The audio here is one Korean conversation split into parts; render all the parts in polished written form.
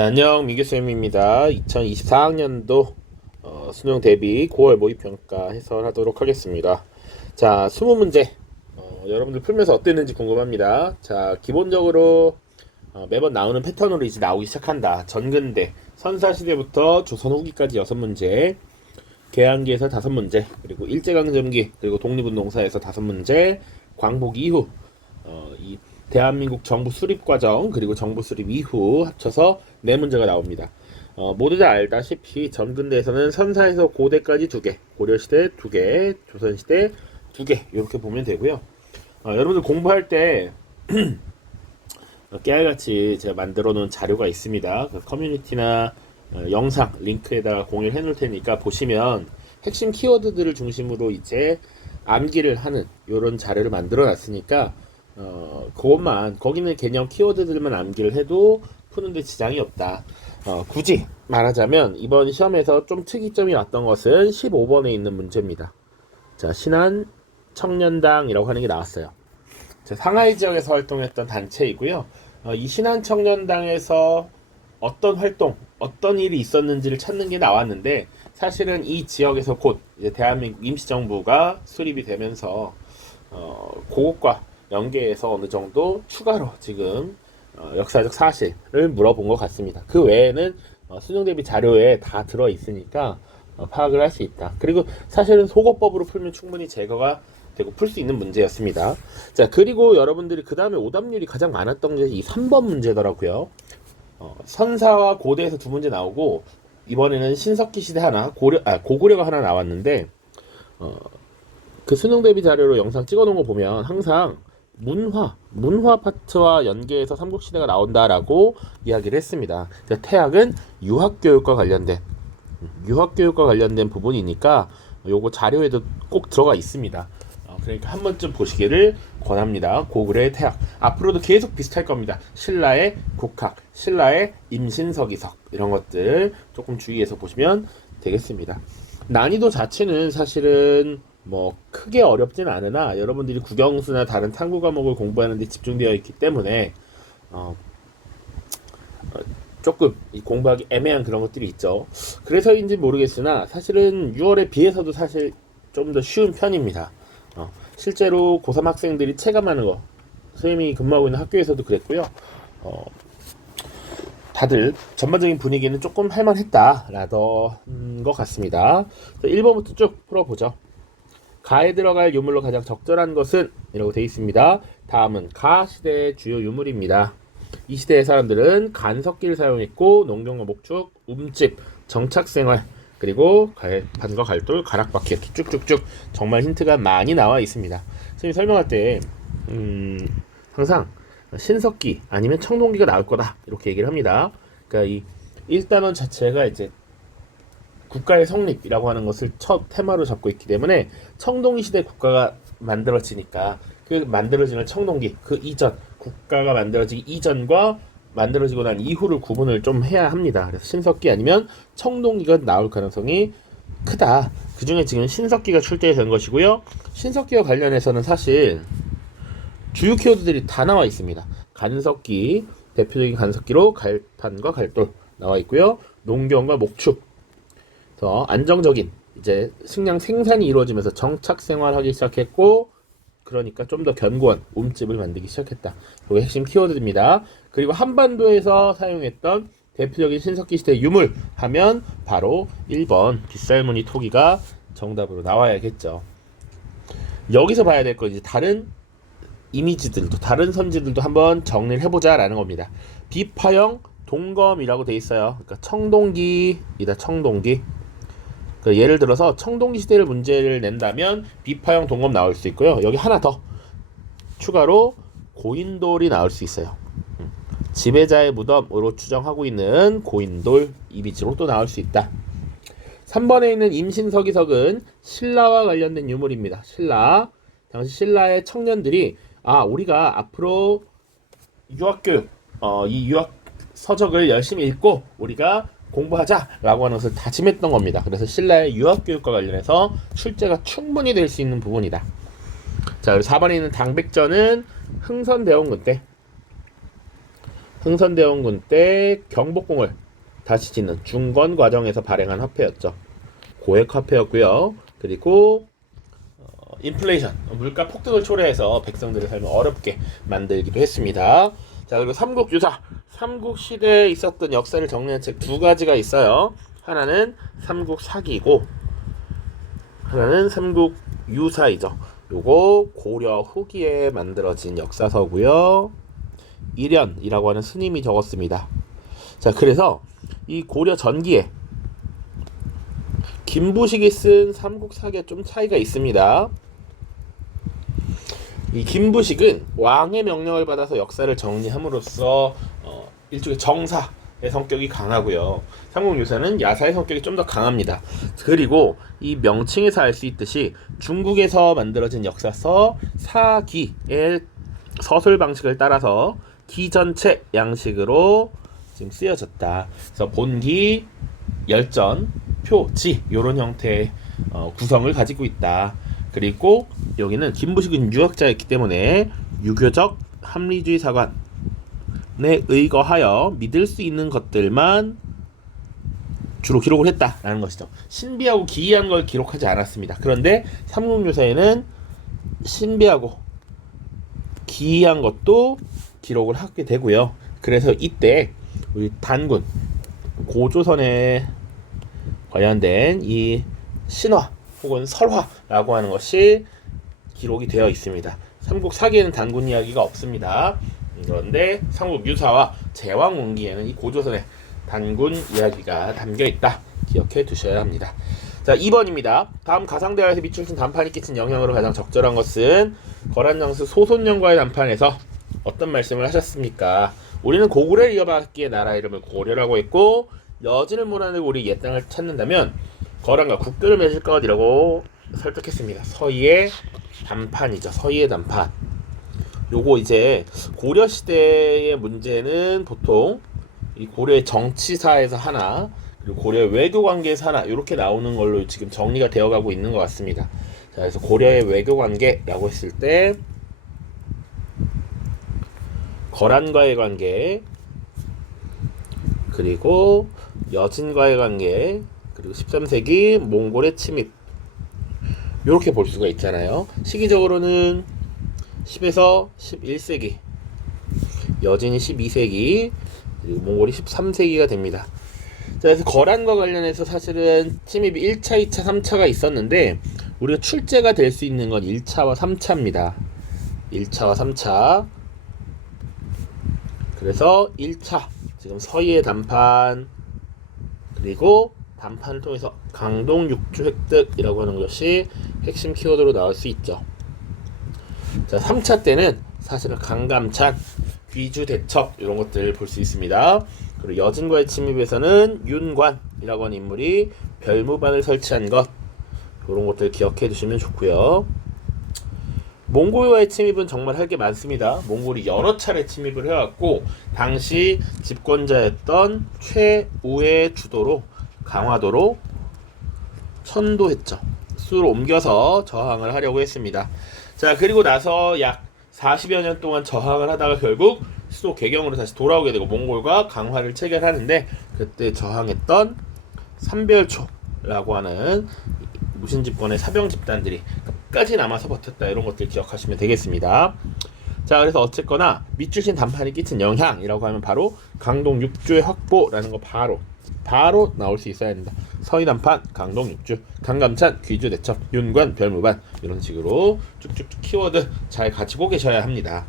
안녕, 민규쌤입니다. 2024학년도 수능 대비 9월 모의평가 해설하도록 하겠습니다. 자, 20문제 여러분들 풀면서 어땠는지 궁금합니다. 자, 기본적으로 매번 나오는 패턴으로 이제 나오기 시작한다. 전근대, 선사시대부터 조선 후기까지 6문제, 개항기에서 5문제, 그리고 일제강점기, 그리고 독립운동사에서 5문제, 광복 이후 이 대한민국 정부 수립 과정 그리고 정부 수립 이후 합쳐서 4문제가 나옵니다. 모두 다 알다시피 전근대에서는 선사에서 고대까지 2개, 고려시대 2개, 조선시대 2개 이렇게 보면 되고요. 여러분들 공부할 때 깨알같이 제가 만들어 놓은 자료가 있습니다. 그 커뮤니티나 영상 링크에다가 공유를 해 놓을 테니까 보시면 핵심 키워드들을 중심으로 이제 암기를 하는 이런 자료를 만들어 놨으니까 그것만 거기는 개념 키워드들만 암기를 해도 푸는데 지장이 없다. 굳이 말하자면 이번 시험에서 좀 특이점이 왔던 것은 15번에 있는 문제입니다. 자, 신한 청년당이라고 하는 게 나왔어요. 자, 상하이 지역에서 활동했던 단체이고요. 이 신한 청년당에서 어떤 활동, 어떤 일이 있었는지를 찾는 게 나왔는데 사실은 이 지역에서 곧 이제 대한민국 임시정부가 수립이 되면서 그것과 연계해서 어느 정도 추가로 지금 역사적 사실을 물어본 것 같습니다. 그 외에는 수능 대비 자료에 다 들어 있으니까 파악을 할 수 있다. 그리고 사실은 속어법으로 풀면 충분히 제거가 되고 풀 수 있는 문제였습니다. 자, 그리고 여러분들이 그 다음에 오답률이 가장 많았던 게 이 3번 문제더라고요. 선사와 고대에서 2문제 나오고 이번에는 신석기 시대 하나, 고구려가 하나 나왔는데 그 수능 대비 자료로 영상 찍어놓은 거 보면 항상 문화 파트와 연계해서 삼국시대가 나온다라고 이야기를 했습니다. 태학은 유학교육과 관련된 부분이니까 요거 자료에도 꼭 들어가 있습니다. 그러니까 한 번쯤 보시기를 권합니다. 고구려의 태학. 앞으로도 계속 비슷할 겁니다. 신라의 국학, 신라의 임신서기석 이런 것들 조금 주의해서 보시면 되겠습니다. 난이도 자체는 사실은 뭐 크게 어렵진 않으나 여러분들이 국영수나 다른 탐구 과목을 공부하는 데 집중되어 있기 때문에 조금 공부하기 애매한 그런 것들이 있죠. 그래서인지 모르겠으나 사실은 6월에 비해서도 사실 좀 더 쉬운 편입니다. 실제로 고3 학생들이 체감하는 거 선생님이 근무하고 있는 학교에서도 그랬고요. 다들 전반적인 분위기는 조금 할만했다라던 것 같습니다. 1번부터 쭉 풀어보죠. 가에 들어갈 유물로 가장 적절한 것은? 이라고 되어 있습니다. 다음은 가 시대의 주요 유물입니다. 이 시대의 사람들은 간석기를 사용했고 농경과 목축, 움집, 정착생활 그리고 갈판과 갈돌, 가락바퀴 이렇게 쭉쭉쭉 정말 힌트가 많이 나와 있습니다. 선생님이 설명할 때 항상 신석기 아니면 청동기가 나올 거다 이렇게 얘기를 합니다. 그러니까 이 1단원 자체가 이제 국가의 성립이라고 하는 것을 첫 테마로 잡고 있기 때문에 청동기 시대 국가가 만들어지니까 그 만들어지는 청동기 그 이전 국가가 만들어지기 이전과 만들어지고 난 이후를 구분을 좀 해야 합니다. 그래서 신석기 아니면 청동기가 나올 가능성이 크다. 그 중에 지금 신석기가 출제된 것이고요. 신석기와 관련해서는 사실 주요 키워드들이 다 나와 있습니다. 간석기, 대표적인 간석기로 갈판과 갈돌 나와 있고요. 농경과 목축, 더 안정적인 이제 식량 생산이 이루어지면서 정착 생활하기 시작했고, 그러니까 좀 더 견고한 움집을 만들기 시작했다. 그게 핵심 키워드입니다. 그리고 한반도에서 사용했던 대표적인 신석기 시대 유물 하면 바로 1번 빗살무늬 토기가 정답으로 나와야겠죠. 여기서 봐야 될 건 이제 다른 이미지들도 다른 선지들도 한번 정리를 해보자 라는 겁니다. 비파형 동검이라고 돼 있어요. 그러니까 청동기이다. 청동기. 그러니까 예를 들어서 청동기 시대를 문제를 낸다면 비파형 동검 나올 수 있고요. 여기 하나 더 추가로 고인돌이 나올 수 있어요. 지배자의 무덤으로 추정하고 있는 고인돌 이미지로 또 나올 수 있다. 3번에 있는 임신서기석은 신라와 관련된 유물입니다. 신라. 당시 신라의 청년들이 우리가 앞으로 유학교육, 이 유학 서적을 열심히 읽고 우리가 공부하자라고 하는 것을 다짐했던 겁니다. 그래서 신라의 유학교육과 관련해서 출제가 충분히 될 수 있는 부분이다. 자, 그리고 4번에 있는 당백전은 흥선대원군 때 흥선대원군 때 경복궁을 다시 짓는 중건 과정에서 발행한 화폐였죠. 고액 화폐였고요. 그리고 인플레이션, 물가 폭등을 초래해서 백성들의 삶을 어렵게 만들기도 했습니다. 자, 그리고 삼국유사, 삼국시대에 있었던 역사를 정리한 책 두 가지가 있어요. 하나는 삼국사기고 하나는 삼국유사이죠. 요거 고려 후기에 만들어진 역사서고요. 일연이라고 하는 스님이 적었습니다. 자, 그래서 이 고려 전기에 김부식이 쓴 삼국사기에 좀 차이가 있습니다. 이 김부식은 왕의 명령을 받아서 역사를 정리함으로써 일종의 정사의 성격이 강하고요. 삼국유사는 야사의 성격이 좀 더 강합니다. 그리고 이 명칭에서 알 수 있듯이 중국에서 만들어진 역사서 사기의 서술 방식을 따라서 기전체 양식으로 지금 쓰여졌다. 그래서 본기, 열전, 표지 이런 형태의 구성을 가지고 있다. 그리고 여기는 김부식은 유학자였기 때문에 유교적 합리주의 사관에 의거하여 믿을 수 있는 것들만 주로 기록을 했다라는 것이죠. 신비하고 기이한 걸 기록하지 않았습니다. 그런데 삼국유사에는 신비하고 기이한 것도 기록을 하게 되고요. 그래서 이때 우리 단군 고조선에 관련된 이 신화 혹은 설화라고 하는 것이 기록이 되어 있습니다. 삼국사기에는 단군 이야기가 없습니다. 그런데 삼국유사와 제왕운기에는 이 고조선의 단군 이야기가 담겨있다. 기억해 두셔야 합니다. 자, 2번입니다. 다음 가상대화에서 미출신 단판이 끼친 영향으로 가장 적절한 것은 거란장수 소손영과의 단판에서 어떤 말씀을 하셨습니까? 우리는 고구려를 이어받기에 나라 이름을 고려라고 했고 여진을 몰아내고 우리 옛 땅을 찾는다면 거란과 국교를 맺을 것이라고 설득했습니다. 서희의 단판이죠. 서희의 단판. 요거 이제 고려 시대의 문제는 보통 이 고려의 정치사에서 하나, 그리고 고려의 외교 관계에서 하나 이렇게 나오는 걸로 지금 정리가 되어가고 있는 것 같습니다. 자, 그래서 고려의 외교 관계라고 했을 때 거란과의 관계, 그리고 여진과의 관계, 그리고 13세기 몽골의 침입 이렇게 볼 수가 있잖아요. 시기적으로는 10에서 11세기, 여진이 12세기, 그리고 몽골이 13세기가 됩니다. 자, 그래서 거란과 관련해서 사실은 침입이 1차, 2차, 3차가 있었는데 우리가 출제가 될 수 있는 건 1차와 3차입니다. 1차와 3차. 그래서 1차, 지금 서희의 단판, 그리고 단판을 통해서 강동 육주 획득이라고 하는 것이 핵심 키워드로 나올 수 있죠. 자, 3차 때는 사실은 강감찬, 귀주 대첩 이런 것들을 볼 수 있습니다. 그리고 여진과의 침입에서는 윤관이라고 하는 인물이 별무반을 설치한 것, 이런 것들 기억해 두시면 좋고요. 몽골과의 침입은 정말 할 게 많습니다. 몽골이 여러 차례 침입을 해왔고 당시 집권자였던 최우의 주도로 강화도로 천도했죠. 수로 옮겨서 저항을 하려고 했습니다. 자, 그리고 나서 약 40여 년 동안 저항을 하다가 결국 수도 개경으로 다시 돌아오게 되고 몽골과 강화를 체결하는데 그때 저항했던 삼별초라고 하는 무신집권의 사병 집단들이 끝까지 남아서 버텼다. 이런 것들 기억하시면 되겠습니다. 자, 그래서 어쨌거나 밑주신 단판이 끼친 영향이라고 하면 바로 강동 육주의 확보라는 거 바로 나올 수 있어야 합니다. 서희 단판, 강동 육주, 강감찬, 귀주 대첩, 윤관, 별무반 이런 식으로 쭉쭉쭉 키워드 잘 가지고 계셔야 합니다.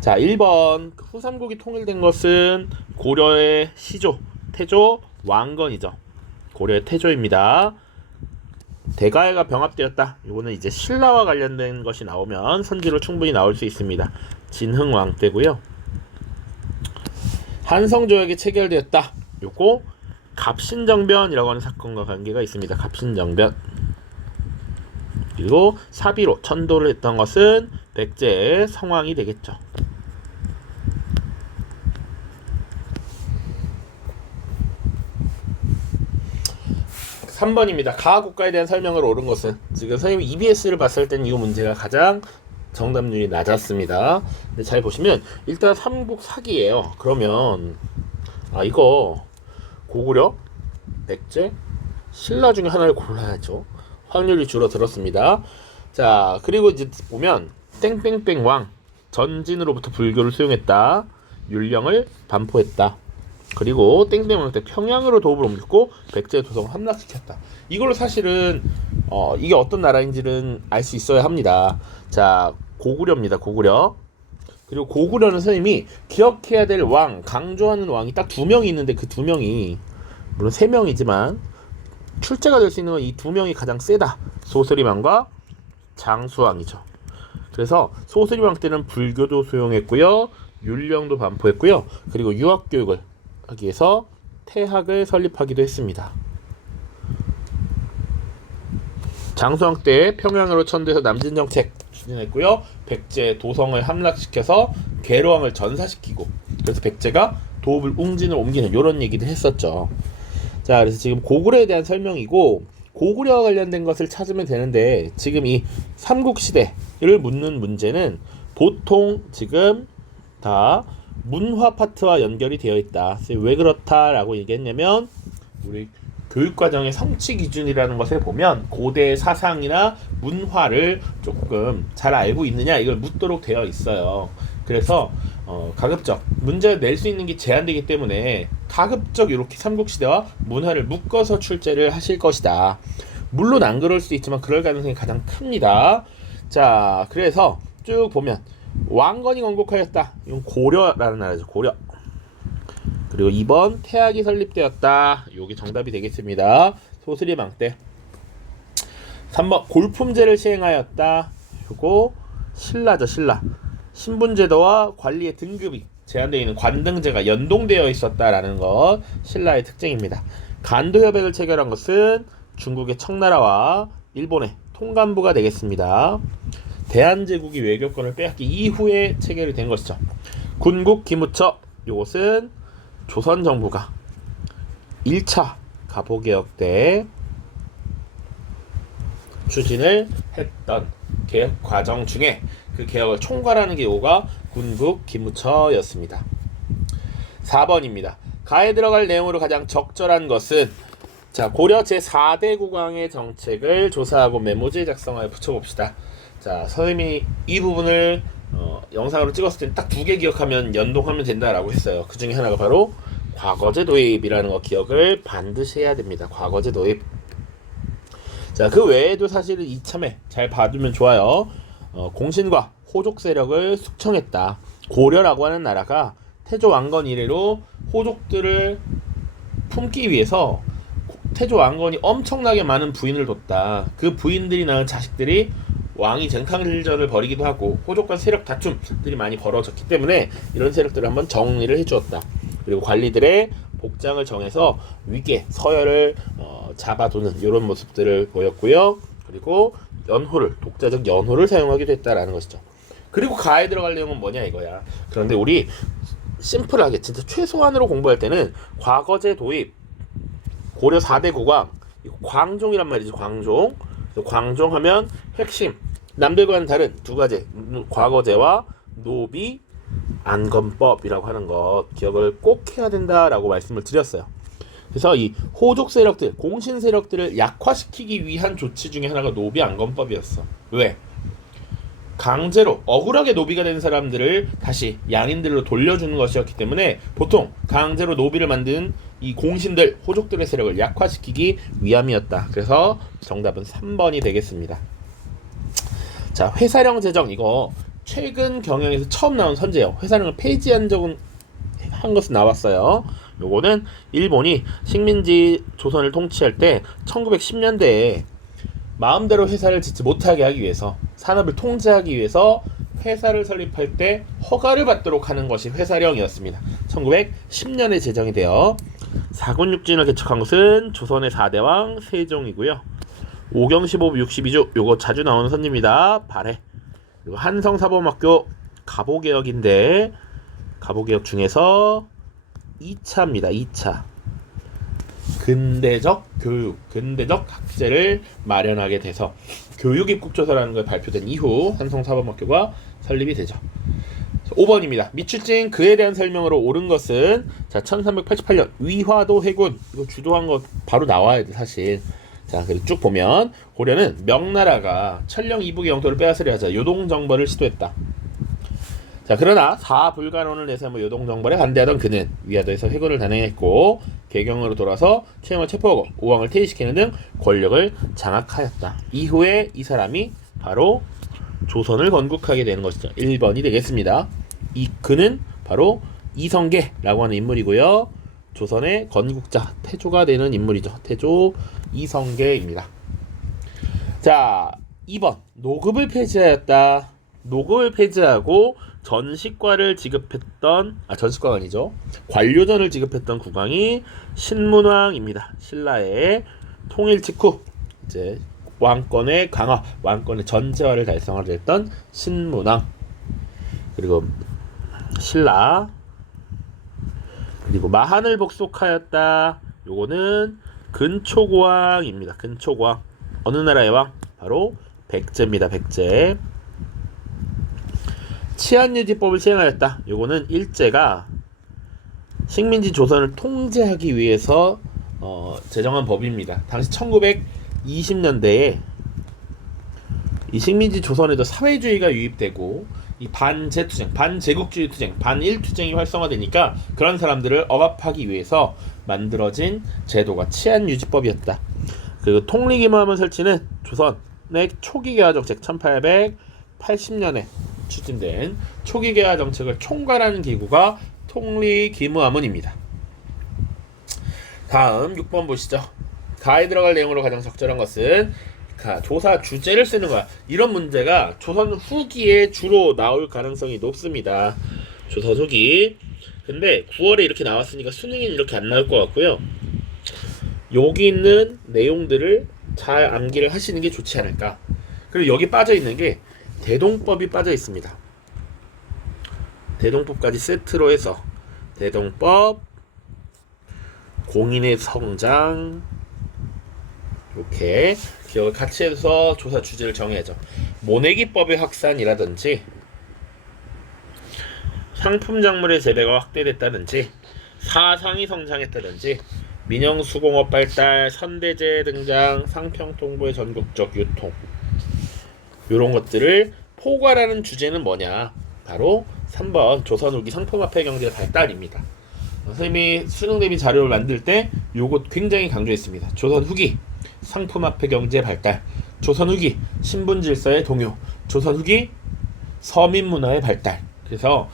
자, 1번 후삼국이 통일된 것은 고려의 시조, 태조, 왕건이죠. 고려의 태조입니다. 대가해가 병합되었다. 이거는 이제 신라와 관련된 것이 나오면 선지로 충분히 나올 수 있습니다. 진흥왕 때고요. 한성조약이 체결되었다. 요거 갑신정변이라고 하는 사건과 관계가 있습니다. 갑신정변. 그리고 사비로 천도를 했던 것은 백제의 성왕이 되겠죠. 3번입니다. 가국가에 대한 설명을 옳은 것은 지금 선생님이 EBS를 봤을 땐 이 문제가 가장 정답률이 낮았습니다. 근데 잘 보시면 일단 삼국 사기예요. 그러면 이거 고구려, 백제, 신라 중에 하나를 골라야죠. 확률이 줄어들었습니다. 자, 그리고 이제 보면 땡땡땡 왕 전진으로부터 불교를 수용했다. 율령을 반포했다. 그리고 땡땡 왕 때 평양으로 도읍을 옮겼고 백제 도성을 함락시켰다. 이걸로 사실은 이게 어떤 나라인지는 알 수 있어야 합니다. 자, 고구려입니다. 고구려. 그리고 고구려는 선생님이 기억해야 될 왕, 강조하는 왕이 딱 2명이 있는데 그 2명이 물론 3명이지만 출제가 될 수 있는 건 이 2명이 가장 세다. 소스리왕과 장수왕이죠. 그래서 소스리왕 때는 불교도 수용했고요. 율령도 반포했고요. 그리고 유학교육을 하기 위해서 태학을 설립하기도 했습니다. 장수왕 때 평양으로 천도해서 남진정책 추진했고요. 백제 도성을 함락시켜서 계로왕을 전사시키고 그래서 백제가 도읍을 웅진을 옮기는 이런 얘기도 했었죠. 자, 그래서 지금 고구려에 대한 설명이고 고구려와 관련된 것을 찾으면 되는데 지금 이 삼국시대를 묻는 문제는 보통 지금 다 문화 파트와 연결이 되어 있다. 왜 그렇다라고 얘기했냐면 우리 교육과정의 성취 기준이라는 것을 보면 고대 사상이나 문화를 조금 잘 알고 있느냐 이걸 묻도록 되어 있어요. 그래서 가급적 문제를 낼 수 있는 게 제한되기 때문에 가급적 이렇게 삼국시대와 문화를 묶어서 출제를 하실 것이다. 물론 안 그럴 수도 있지만 그럴 가능성이 가장 큽니다. 자, 그래서 쭉 보면 왕건이 건국하였다. 이건 고려라는 나라죠. 고려. 그리고 2번 태학이 설립되었다. 요게 정답이 되겠습니다. 소스리왕 때. 3번 골품제를 시행하였다. 요거 신라죠. 신라. 신분제도와 관리의 등급이 제한되어 있는 관등제가 연동되어 있었다라는 것 신라의 특징입니다. 간도협약을 체결한 것은 중국의 청나라와 일본의 통간부가 되겠습니다. 대한제국이 외교권을 빼앗기 이후에 체결이 된 것이죠. 군국 기무처 이것은 조선 정부가 1차 가보개혁 때 추진을 했던 개혁 과정 중에 그 개혁을 총괄하는 게 요가 군국 기무처였습니다. 4번입니다. 가에 들어갈 내용으로 가장 적절한 것은 자, 고려 제4대 국왕의 정책을 조사하고 메모지에 작성하여 붙여봅시다. 자, 선생님이 이 부분을 영상으로 찍었을 때 딱 2개 기억하면 연동하면 된다라고 했어요. 그 중에 하나가 바로 과거제 도입이라는 거 기억을 반드시 해야 됩니다. 과거제 도입. 자, 그 외에도 사실은 이참에 잘 봐두면 좋아요. 공신과 호족 세력을 숙청했다. 고려라고 하는 나라가 태조 왕건 이래로 호족들을 품기 위해서 태조 왕건이 엄청나게 많은 부인을 뒀다. 그 부인들이 낳은 자식들이 왕이 쟁탈전을 벌이기도 하고 호족과 세력 다툼들이 많이 벌어졌기 때문에 이런 세력들을 한번 정리를 해주었다. 그리고 관리들의 복장을 정해서 위계, 서열을 잡아두는 이런 모습들을 보였고요. 그리고 연호를, 독자적 연호를 사용하기도 했다라는 것이죠. 그리고 가에 들어갈 내용은 뭐냐 이거야. 그런데 우리 심플하게 진짜 최소한으로 공부할 때는 과거제 도입, 고려 4대 국왕, 광종이란 말이지. 광종. 광종하면 핵심 남들과는 다른 2가지 과거제와 노비 안건법이라고 하는 것 기억을 꼭 해야 된다라고 말씀을 드렸어요. 그래서 이 호족 세력들, 공신 세력들을 약화시키기 위한 조치 중에 하나가 노비 안건법이었어. 왜? 강제로 억울하게 노비가 된 사람들을 다시 양인들로 돌려주는 것이었기 때문에 보통 강제로 노비를 만든 이 공신들, 호족들의 세력을 약화시키기 위함이었다. 그래서 정답은 3번이 되겠습니다. 자, 회사령 제정 이거 최근 경영에서 처음 나온 선제예요. 회사령을 폐지한 적은 한 것은 나왔어요. 요거는 일본이 식민지 조선을 통치할 때 1910년대에 마음대로 회사를 짓지 못하게 하기 위해서 산업을 통제하기 위해서 회사를 설립할 때 허가를 받도록 하는 것이 회사령이었습니다. 1910년에 제정이 되어 사군육진을 개척한 것은 조선의 4대왕 세종이고요. 오경 15부 62주 요거 자주 나오는 선지입니다. 발해. 그리고 한성사범학교 가보개혁인데 가보개혁 중에서 2차입니다. 2차. 근대적 교육, 근대적 학제를 마련하게 돼서 교육입국조서라는 걸 발표된 이후 한송사범학교가 설립이 되죠. 5번입니다. 미추증 그에 대한 설명으로 옳은 것은 자 1388년 위화도 해군 이거 주도한 거 바로 나와야 돼 사실. 자 그리고 쭉 보면 고려는 명나라가 천령 이북의 영토를 빼앗으려 하자 요동정벌을 시도했다. 자 그러나 사불간론을 내세워 요동정벌에 반대하던 그는 위화도에서 회군을 단행했고 개경으로 돌아서 최영을 체포하고 오왕을 퇴위시키는 등 권력을 장악하였다. 이후에 이 사람이 바로 조선을 건국하게 되는 것이죠. 1번이 되겠습니다. 그는 바로 이성계라고 하는 인물이고요. 조선의 건국자 태조가 되는 인물이죠. 태조 이성계입니다. 자 2번 노급을 폐지하였다. 노급을 폐지하고 전식과를 지급했던 전식과가 아니죠. 관료전을 지급했던 국왕이 신문왕입니다. 신라의 통일 직후 이제 왕권의 강화, 왕권의 전제화를 달성하려 했던 신문왕. 그리고 신라. 그리고 마한을 복속하였다. 요거는 근초고왕입니다. 근초고왕. 어느 나라의 왕? 바로 백제입니다. 백제. 치안유지법을 시행하였다. 요거는 일제가 식민지 조선을 통제하기 위해서 제정한 법입니다. 당시 1920년대에 이 식민지 조선에도 사회주의가 유입되고 이 반제투쟁, 반제국주의 투쟁, 반일투쟁이 활성화되니까 그런 사람들을 억압하기 위해서 만들어진 제도가 치안유지법이었다. 그리고 통리기무함을 설치는 조선의 초기개화 정책 1880년에 추진된 초기개화 정책을 총괄하는 기구가 통리기무함원입니다. 다음 6번 보시죠. 가에 들어갈 내용으로 가장 적절한 것은 조사 주제를 쓰는 거야. 이런 문제가 조선 후기에 주로 나올 가능성이 높습니다. 조선 후기. 근데 9월에 이렇게 나왔으니까 수능에는 이렇게 안 나올 것 같고요. 여기 있는 내용들을 잘 암기를 하시는 게 좋지 않을까. 그리고 여기 빠져 있는 게 대동법이 빠져 있습니다. 대동법까지 세트로 해서 대동법, 공인의 성장 이렇게 기억을 같이 해서 조사 주제를 정해야죠. 모내기법의 확산이라든지 상품작물의 재배가 확대됐다든지 사상이 성장했다든지 민영수공업 발달, 선대제 등장, 상평통보의 전국적 유통 이런 것들을 포괄하는 주제는 뭐냐? 바로 3번 조선 후기 상품화폐 경제 발달입니다. 선생님이 수능 대비 자료를 만들 때 요거 굉장히 강조했습니다. 조선 후기 상품화폐 경제 발달, 조선 후기 신분 질서의 동요, 조선 후기 서민 문화의 발달. 그래서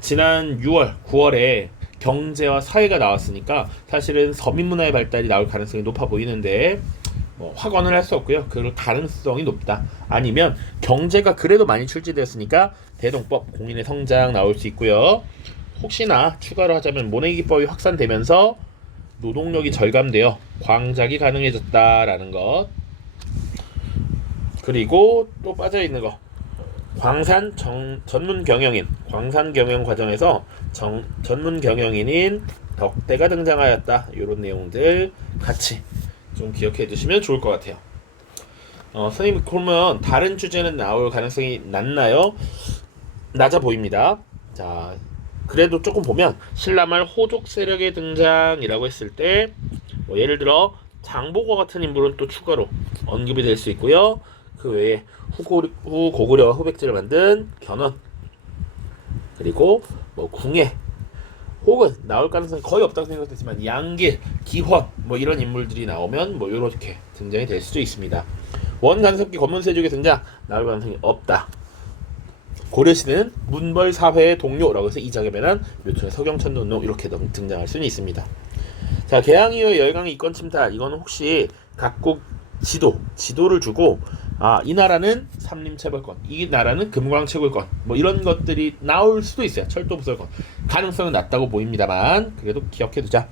지난 6월, 9월에 경제와 사회가 나왔으니까 사실은 서민 문화의 발달이 나올 가능성이 높아 보이는데 확언을 할 수 없고요. 그 가능성이 높다. 아니면 경제가 그래도 많이 출제되었으니까 대동법, 공인의 성장 나올 수 있고요. 혹시나 추가로 하자면 모내기법이 확산되면서 노동력이 절감되어 광작이 가능해졌다라는 것. 그리고 또 빠져있는 거 광산 전문 경영인, 광산 경영 과정에서 전문 경영인인 덕대가 등장하였다. 이런 내용들 같이 좀 기억해 두시면 좋을 것 같아요. 선생님 그러면 다른 주제는 나올 가능성이 낮나요? 낮아 보입니다. 자, 그래도 조금 보면 신라말 호족 세력의 등장이라고 했을 때 예를 들어 장보고 같은 인물은 또 추가로 언급이 될 수 있고요. 그 외에 후 고구려와 후백제를 만든 견훤, 그리고 궁예, 혹은 나올 가능성이 거의 없다고 생각했지만 양길, 기헌 이런 인물들이 나오면 이렇게 등장이 될 수도 있습니다. 원간섭기 권문세족의 등장 나올 가능성이 없다. 고려시대는 문벌사회의 동료라고 해서 이장에 변한 묘촌의 서경천노노 이렇게 등장할 수는 있습니다. 자, 개항 이후의 열강의 이권 침탈, 이거는 혹시 각국 지도를 주고 이 나라는 삼림체벌권, 이 나라는 금광채굴권 이런 것들이 나올 수도 있어요. 철도부설권 가능성은 낮다고 보입니다만 그래도 기억해두자.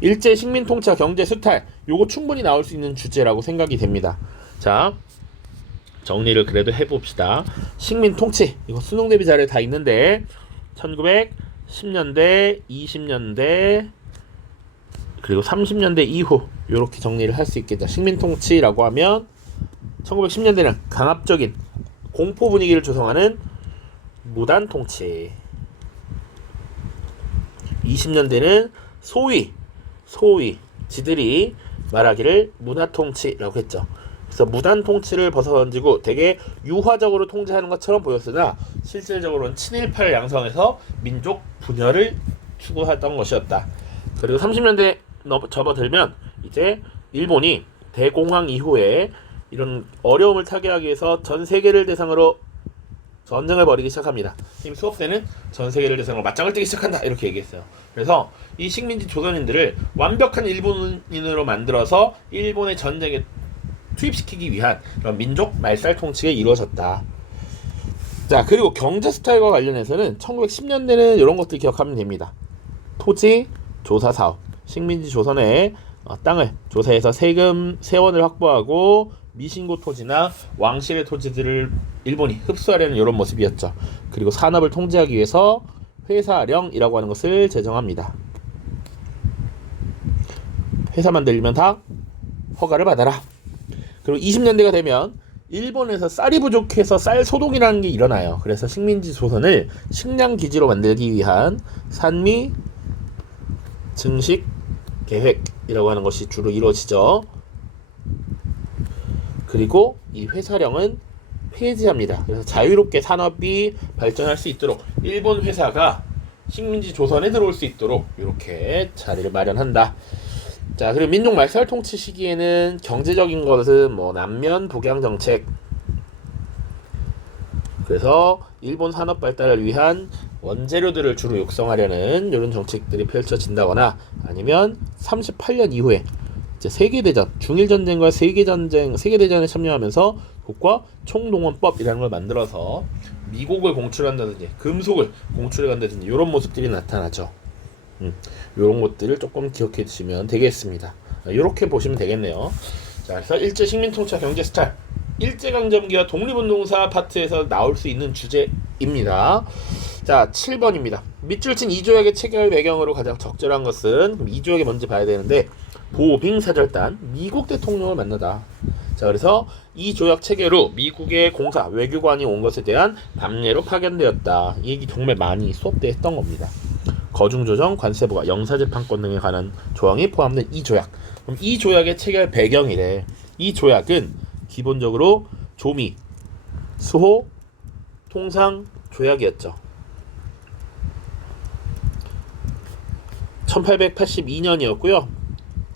일제 식민통치와 경제수탈, 요거 충분히 나올 수 있는 주제라고 생각이 됩니다. 자, 정리를 그래도 해봅시다. 식민통치, 이거 수능 대비 자료에 다 있는데 1910년대, 20년대 그리고 30년대 이후 이렇게 정리를 할 수 있겠죠. 식민통치라고 하면 1910년대는 강압적인 공포 분위기를 조성하는 무단통치, 20년대는 소위 지들이 말하기를 문화통치라고 했죠. 그래서 무단통치를 벗어던지고 되게 유화적으로 통제하는 것처럼 보였으나 실질적으로는 친일파를 양성해서 민족 분열을 추구했던 것이었다. 그리고 30년대 접어들면 이제 일본이 대공황 이후에 이런 어려움을 타개하기 위해서 전 세계를 대상으로 전쟁을 벌이기 시작합니다. 이미 수업 때는 전 세계를 대상으로 맞짱을 뜨기 시작한다 이렇게 얘기했어요. 그래서 이 식민지 조선인들을 완벽한 일본인으로 만들어서 일본의 전쟁에 투입시키기 위한 그런 민족 말살 통치가 이루어졌다. 자, 그리고 경제 스타일과 관련해서는 1910년대는 이런 것들 기억하면 됩니다. 토지 조사 사업, 식민지 조선의 땅을 조사해서 세원을 확보하고 미신고 토지나 왕실의 토지들을 일본이 흡수하려는 이런 모습이었죠. 그리고 산업을 통제하기 위해서 회사령이라고 하는 것을 제정합니다. 회사 만들면 다 허가를 받아라. 그리고 20년대가 되면 일본에서 쌀이 부족해서 쌀 소동이라는 게 일어나요. 그래서 식민지 조선을 식량 기지로 만들기 위한 산미 증식 계획이라고 하는 것이 주로 이루어지죠. 그리고 이 회사령은 폐지합니다. 그래서 자유롭게 산업이 발전할 수 있도록 일본 회사가 식민지 조선에 들어올 수 있도록 이렇게 자리를 마련한다. 자, 그리고 민족 말살 통치 시기에는 경제적인 것은 뭐 남면 북양 정책, 그래서 일본 산업 발달을 위한 원재료들을 주로 육성하려는 이런 정책들이 펼쳐진다거나 아니면 38년 이후에 이제 세계대전, 중일전쟁과 세계대전에 참여하면서 국가 총동원법이라는 걸 만들어서 미국을 공출한다든지 금속을 공출해 간다든지 이런 모습들이 나타나죠. 이런 것들을 조금 기억해 주시면 되겠습니다. 이렇게 보시면 되겠네요. 자, 그래서 일제 식민통치와 경제 스타일, 일제강점기와 독립운동사 파트에서 나올 수 있는 주제입니다. 자, 7번입니다. 밑줄 친 이조약의 체결 배경으로 가장 적절한 것은 이조약이 뭔지 봐야 되는데 보빙사절단 미국 대통령을 만나다. 자, 그래서 이 조약 체결 후 미국의 공사 외교관이 온 것에 대한 답례로 파견되었다. 이 얘기 정말 많이 수업 때 했던 겁니다. 거중조정, 관세부가, 영사재판권 등에 관한 조항이 포함된 이 조약. 그럼 이 조약의 체결 배경이래. 이 조약은 기본적으로 조미, 수호, 통상 조약이었죠. 1882년이었고요.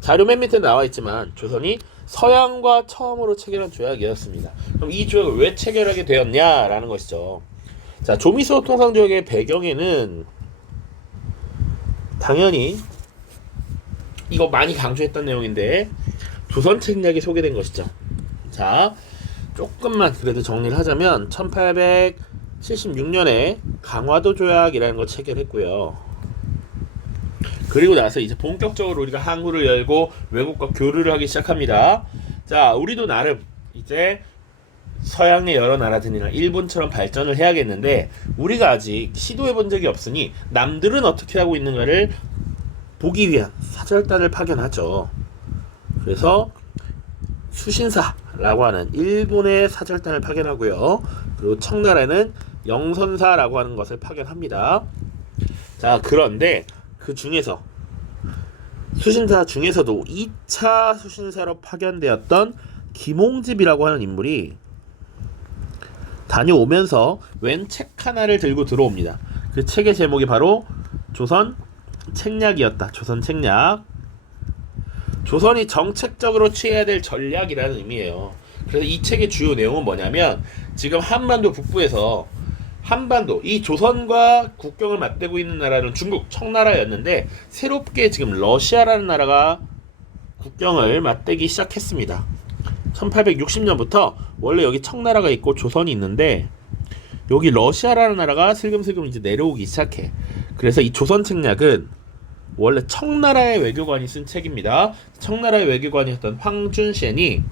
자료 맨 밑에 나와 있지만 조선이 서양과 처음으로 체결한 조약이었습니다. 그럼 이 조약을 왜 체결하게 되었냐라는 것이죠. 자, 조미수호 통상 조약의 배경에는 당연히 이거 많이 강조했던 내용인데 조선 책략이 소개된 것이죠. 자, 조금만 그래도 정리를 하자면 1876년에 강화도 조약이라는 걸 체결했고요. 그리고 나서 이제 본격적으로 우리가 항구를 열고 외국과 교류를 하기 시작합니다. 자, 우리도 나름 이제 서양의 여러 나라들이나 일본처럼 발전을 해야겠는데 우리가 아직 시도해본 적이 없으니 남들은 어떻게 하고 있는가를 보기 위한 사절단을 파견하죠. 그래서 수신사라고 하는 일본의 사절단을 파견하고요. 그리고 청나라에는 영선사라고 하는 것을 파견합니다. 자, 그런데 그 중에서 수신사 중에서도 2차 수신사로 파견되었던 김홍집이라고 하는 인물이 다녀오면서 웬 책 하나를 들고 들어옵니다. 그 책의 제목이 바로 조선 책략이었다. 조선 책략. 조선이 정책적으로 취해야 될 전략이라는 의미예요. 그래서 이 책의 주요 내용은 뭐냐면 지금 한반도 북부에서 이 조선과 국경을 맞대고 있는 나라는 중국, 청나라였는데 새롭게 지금 러시아라는 나라가 국경을 맞대기 시작했습니다. 1860년부터 원래 여기 청나라가 있고 조선이 있는데 여기 러시아라는 나라가 슬금슬금 이제 내려오기 시작해. 그래서 이 조선 책략은 원래 청나라의 외교관이 쓴 책입니다. 청나라의 외교관이었던 황준센이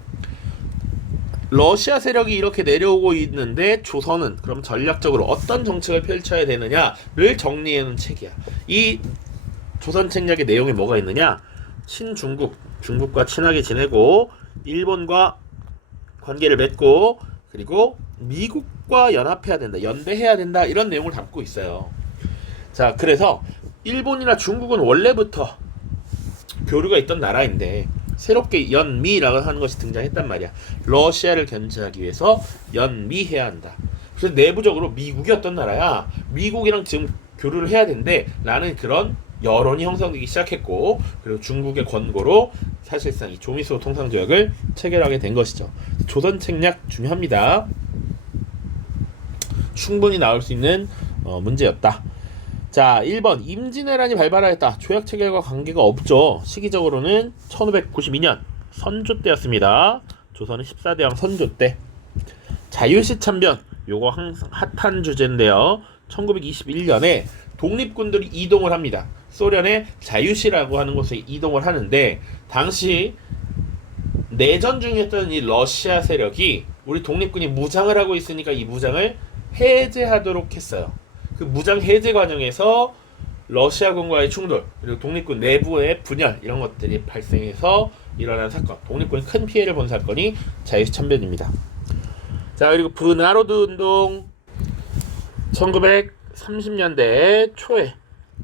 러시아 세력이 이렇게 내려오고 있는데 조선은 그럼 전략적으로 어떤 정책을 펼쳐야 되느냐를 정리해놓은 책이야. 이 조선 책략의 내용에 뭐가 있느냐? 중국과 친하게 지내고 일본과 관계를 맺고 그리고 미국과 연합해야 된다, 연대해야 된다 이런 내용을 담고 있어요. 자, 그래서 일본이나 중국은 원래부터 교류가 있던 나라인데 새롭게 연미라고 하는 것이 등장했단 말이야. 러시아를 견제하기 위해서 연미해야 한다. 그래서 내부적으로 미국이 어떤 나라야? 미국이랑 지금 교류를 해야 된대 라는 그런 여론이 형성되기 시작했고, 그리고 중국의 권고로 사실상 이 조미소 통상조약을 체결하게 된 것이죠. 조선 책략 중요합니다. 충분히 나올 수 있는 문제였다. 자, 1번 임진왜란이 발발하였다. 조약 체결과 관계가 없죠. 시기적으로는 1592년 선조 때였습니다. 조선의 14대 왕 선조 때. 자유시 참변, 요거 항상 핫한 주제인데요. 1921년에 독립군들이 이동을 합니다. 소련의 자유시라고 하는 곳에 이동을 하는데, 당시 내전 중이었던 이 러시아 세력이 우리 독립군이 무장을 하고 있으니까 이 무장을 해제하도록 했어요. 그 무장 해제 과정에서 러시아군과의 충돌, 그리고 독립군 내부의 분열 이런 것들이 발생해서 일어난 사건, 독립군이 큰 피해를 본 사건이 자유시 참변입니다. 자, 그리고 브나로드 운동 1930년대 초에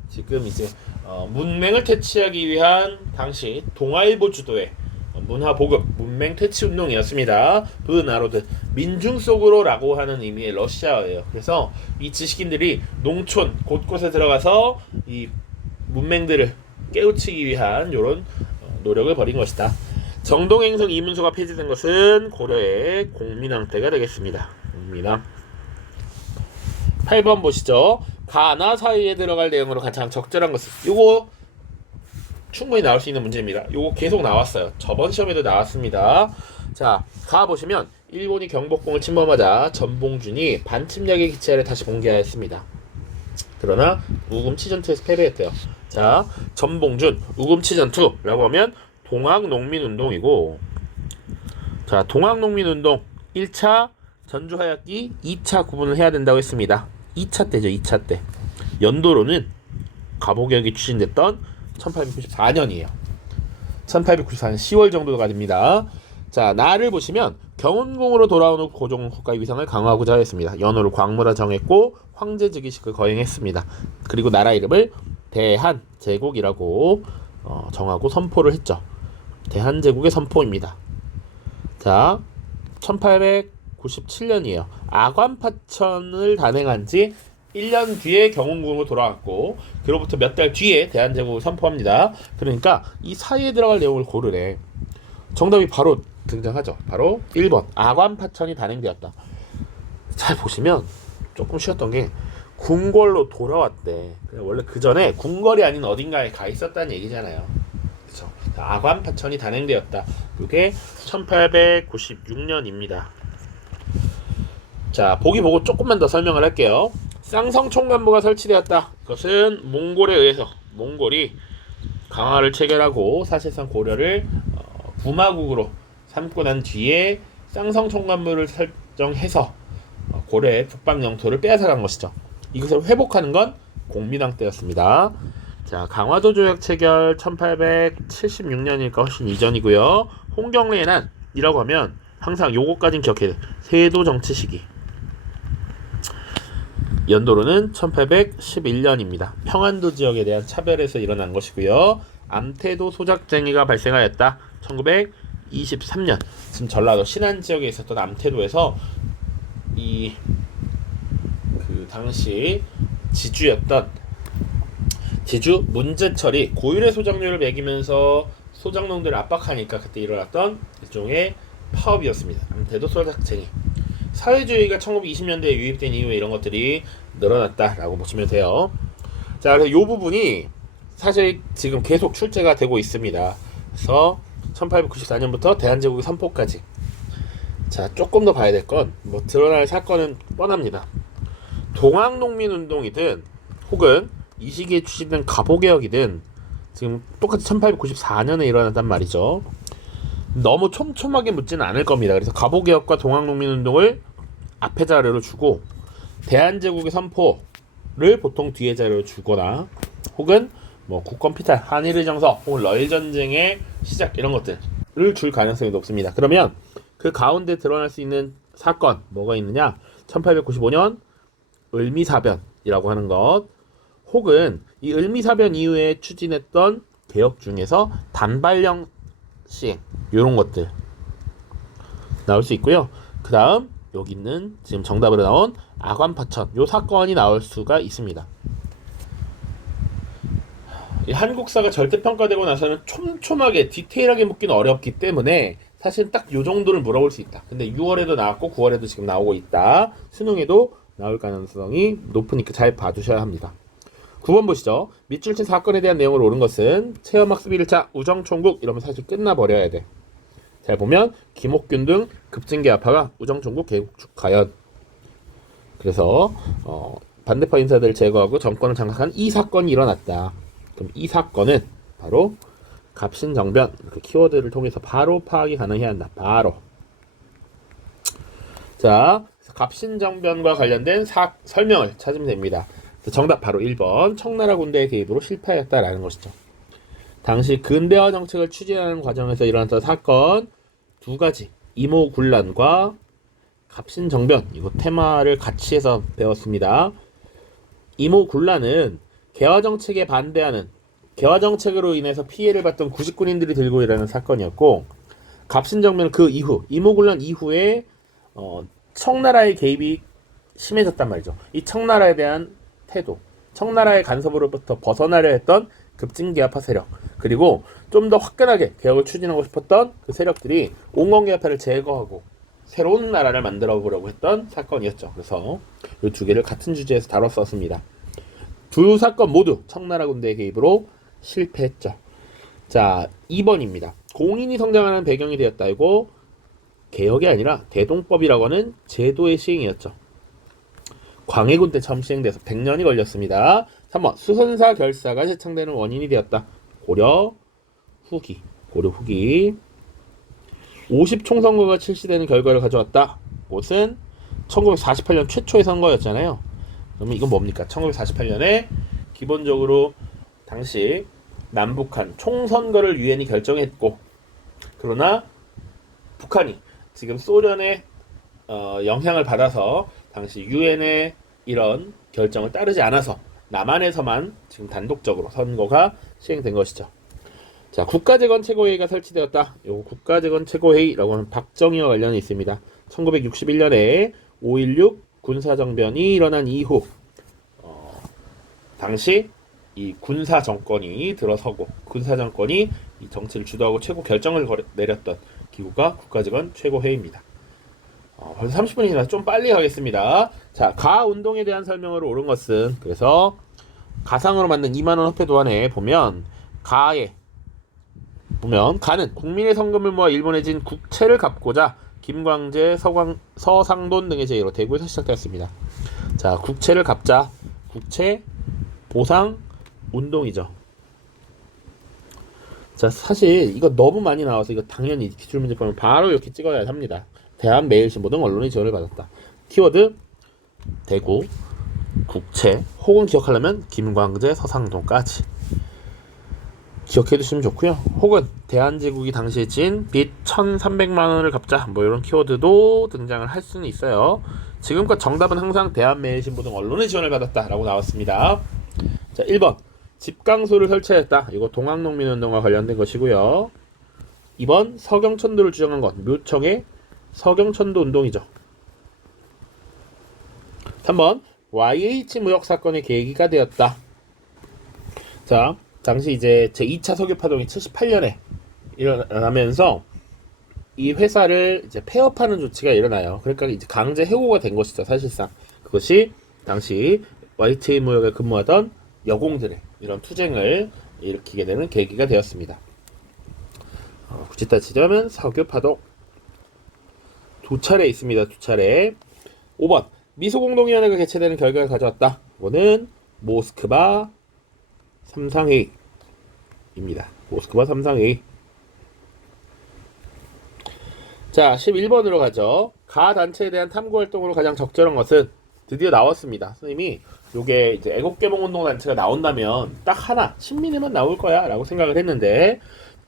지금 이제 문맹을 퇴치하기 위한 당시 동아일보 주도의 문화보급 문맹 퇴치 운동이었습니다. 브나로드, 민중 속으로라고 하는 의미의 러시아어예요. 그래서 이 지식인들이 농촌 곳곳에 들어가서 이 문맹들을 깨우치기 위한 이런 노력을 벌인 것이다. 정동행성 이문서가 폐지된 것은 고려의 공민왕 때가 되겠습니다. 공민왕. 8번 보시죠. 가나 사이에 들어갈 내용으로 가장 적절한 것은, 요거 충분히 나올 수 있는 문제입니다. 요거 계속 나왔어요. 저번 시험에도 나왔습니다. 자, 가 보시면 일본이 경복궁을 침범하자 전봉준이 반침략의 기체를 다시 공개하였습니다. 그러나 우금치 전투에서 패배했대요. 자, 전봉준 우금치 전투라고 하면 동학농민운동이고, 자, 동학농민운동 1차 전주하얗기 2차 구분을 해야 된다고 했습니다. 2차 때죠. 2차 때. 연도로는 갑오개혁이 추진됐던 1894년이에요. 1894년 10월 정도가 됩니다. 자, 나를 보시면 경운궁으로 돌아온 후 고종 국가의 위상을 강화하고자 했습니다. 연호를 광무라 정했고 황제 즉위식을 거행했습니다. 그리고 나라 이름을 대한제국이라고 정하고 선포를 했죠. 대한제국의 선포입니다. 자, 1897년이에요. 아관파천을 단행한 지 1년 뒤에 경운궁으로 돌아왔고, 그로부터 몇 달 뒤에 대한제국을 선포합니다. 그러니까 이 사이에 들어갈 내용을 고르래. 정답이 바로 등장하죠. 바로 1번 아관파천이 단행되었다. 잘 보시면 조금 쉬웠던 게 궁궐로 돌아왔대. 원래 그 전에 궁궐이 아닌 어딘가에 가 있었다는 얘기잖아요. 그렇죠. 아관파천이 단행되었다. 그게 1896년입니다. 자, 보기 보고 조금만 더 설명을 할게요. 쌍성총관부가 설치되었다. 그것은 몽골에 의해서 몽골이 강화를 체결하고 사실상 고려를 부마국으로 삼고 난 뒤에 쌍성총관부를 설정해서 고려의 북방 영토를 빼앗아간 것이죠. 이것을 회복하는 건 공민왕 때였습니다. 자, 강화도 조약 체결 1876년이니까 훨씬 이전이고요. 홍경래의 난이라고 하면 항상 요거까진 기억해야 돼. 세도 정치 시기. 연도로는 1811년입니다. 평안도 지역에 대한 차별에서 일어난 것이고요. 암태도 소작쟁이가 발생하였다. 1923년 지금 전라도 신안 지역에 있었던 암태도에서 그 당시 지주였던 지주 문제철이 고율의 소작료를 매기면서 소작농들을 압박하니까 그때 일어났던 일종의 파업이었습니다. 암태도 소작쟁이. 사회주의가 1920년대에 유입된 이후에 이런 것들이 늘어났다라고 보시면 돼요. 자, 그래서 이 부분이 사실 지금 계속 출제가 되고 있습니다. 그래서 1894년부터 대한제국의 선포까지. 자, 조금 더 봐야 될 건 뭐 드러날 사건은 뻔합니다. 동학농민운동이든 혹은 이 시기에 추진된 갑오개혁이든 지금 똑같이 1894년에 일어났단 말이죠. 너무 촘촘하게 묻지는 않을 겁니다. 그래서 갑오개혁과 동학농민운동을 앞에 자료로 주고 대한제국의 선포를 보통 뒤에 자료로 주거나 혹은 뭐 국권 피탈, 한일의 정서 혹은 러일 전쟁의 시작 이런 것들을 줄 가능성이 높습니다. 그러면 그 가운데 드러날 수 있는 사건 뭐가 있느냐? 1895년 을미사변이라고 하는 것, 혹은 이 을미사변 이후에 추진했던 개혁 중에서 단발령 시행 이런 것들 나올 수 있고요. 그 다음 여기 있는 지금 정답으로 나온 아관파천 요 사건이 나올 수가 있습니다. 이 한국사가 절대평가되고 나서는 촘촘하게 디테일하게 묻기는 어렵기 때문에 사실 딱 요 정도를 물어볼 수 있다. 근데 6월에도 나왔고 9월에도 지금 나오고 있다. 수능에도 나올 가능성이 높으니까 잘 봐주셔야 합니다. 9번 보시죠. 밑줄 친 사건에 대한 내용을 옳은 것은 체험학습 1차 우정총국 이러면 사실 끝나버려야 돼. 잘 보면 김옥균 등 급진개화파가 우정총국 개국축 가연. 그래서 반대파 인사들을 제거하고 정권을 장악한 이 사건이 일어났다. 그럼 이 사건은 바로 갑신정변 그 키워드를 통해서 바로 파악이 가능해야 한다. 바로. 자, 갑신정변과 관련된 설명을 찾으면 됩니다. 정답 바로 1번 청나라 군대의 개입으로 실패하였다라는 것이죠. 당시 근대화 정책을 추진하는 과정에서 일어났던 사건 두 가지, 이모군란과 갑신정변, 이거 테마를 같이 해서 배웠습니다. 이모군란은 개화정책에 반대하는, 개화정책으로 인해서 피해를 봤던 구식군인들이 들고 일어나는 사건이었고, 갑신정변은 그 이후, 이모군란 이후에 청나라의 개입이 심해졌단 말이죠. 이 청나라에 대한 태도, 청나라의 간섭으로부터 벗어나려 했던 급진개화파 세력, 그리고 좀 더 화끈하게 개혁을 추진하고 싶었던 그 세력들이 온건개화파를 제거하고 새로운 나라를 만들어 보려고 했던 사건이었죠. 그래서 이 두 개를 같은 주제에서 다뤘었습니다. 두 사건 모두 청나라 군대의 개입으로 실패했죠. 자, 2번입니다. 공인이 성장하는 배경이 되었다. 이거 개혁이 아니라 대동법이라고 하는 제도의 시행이었죠. 광해군 때 처음 시행돼서 100년이 걸렸습니다. 3번 수선사 결사가 제창되는 원인이 되었다. 고려 후기. 50총선거가 실시되는 결과를 가져왔다. 이것은 1948년 최초의 선거였잖아요. 그러면 이건 뭡니까? 1948년에 기본적으로 당시 남북한 총선거를 유엔이 결정했고, 그러나 북한이 지금 소련의 영향을 받아서 당시 유엔의 이런 결정을 따르지 않아서 남한에서만 지금 단독적으로 선거가 시행된 것이죠. 자, 국가재건 최고회의가 설치되었다. 요 국가재건 최고회의라고 하는 박정희와 관련이 있습니다. 1961년에 5.16 군사정변이 일어난 이후 당시 이 군사정권이 들어서고 군사정권이 이 정치를 주도하고 최고 결정을 내렸던 기구가 국가재건 최고회의입니다. 벌써 30분이 지나서 좀 빨리 가겠습니다. 자, 가운동에 대한 설명으로 옳은 것은, 그래서 가상으로 만든 2만원 화폐 도안에 보면 가는 국민의 성금을 모아 일본에 진 국채를 갚고자 김광재, 서상돈 등의 제의로 대구에서 시작되었습니다. 자, 국채를 갚자. 국채 보상 운동이죠. 자, 사실 이거 너무 많이 나와서 이거 당연히 기출문제 보면 바로 이렇게 찍어야 합니다. 대한매일신보 등 언론의 지원을 받았다. 키워드 대구, 국채, 혹은 기억하려면 김광재, 서상돈까지 기억해 두시면 좋고요. 혹은 대한제국이 당시에 진 빚 1,300만원을 갚자, 뭐 이런 키워드도 등장을 할 수는 있어요. 지금껏 정답은 항상 대한매일신보 등 언론의 지원을 받았다 라고 나왔습니다. 자, 1번 집강소를 설치했다. 이거 동학농민운동과 관련된 것이고요. 2번 서경천도를 주장한 것, 묘청의 서경천도 운동이죠. 3번 YH 무역 사건의 계기가 되었다. 자, 당시 이제 제2차 석유파동이 78년에 일어나면서 이 회사를 이제 폐업하는 조치가 일어나요. 그러니까 이제 강제 해고가 된 것이죠, 사실상. 그것이 당시 YH 무역에 근무하던 여공들의 이런 투쟁을 일으키게 되는 계기가 되었습니다. 굳이 따지자면 석유파동 두 차례 있습니다. 두 차례. 5번 미소공동위원회가 개최되는 결과를 가져왔다. 이거는 모스크바 3상회의입니다. 모스크바 3상회의. 자, 11번으로 가죠. 가 단체에 대한 탐구 활동으로 가장 적절한 것은 드디어 나왔습니다. 선생님이 요게 이제 애국개몽운동단체가 나온다면 딱 하나 신민회만 나올 거야 라고 생각을 했는데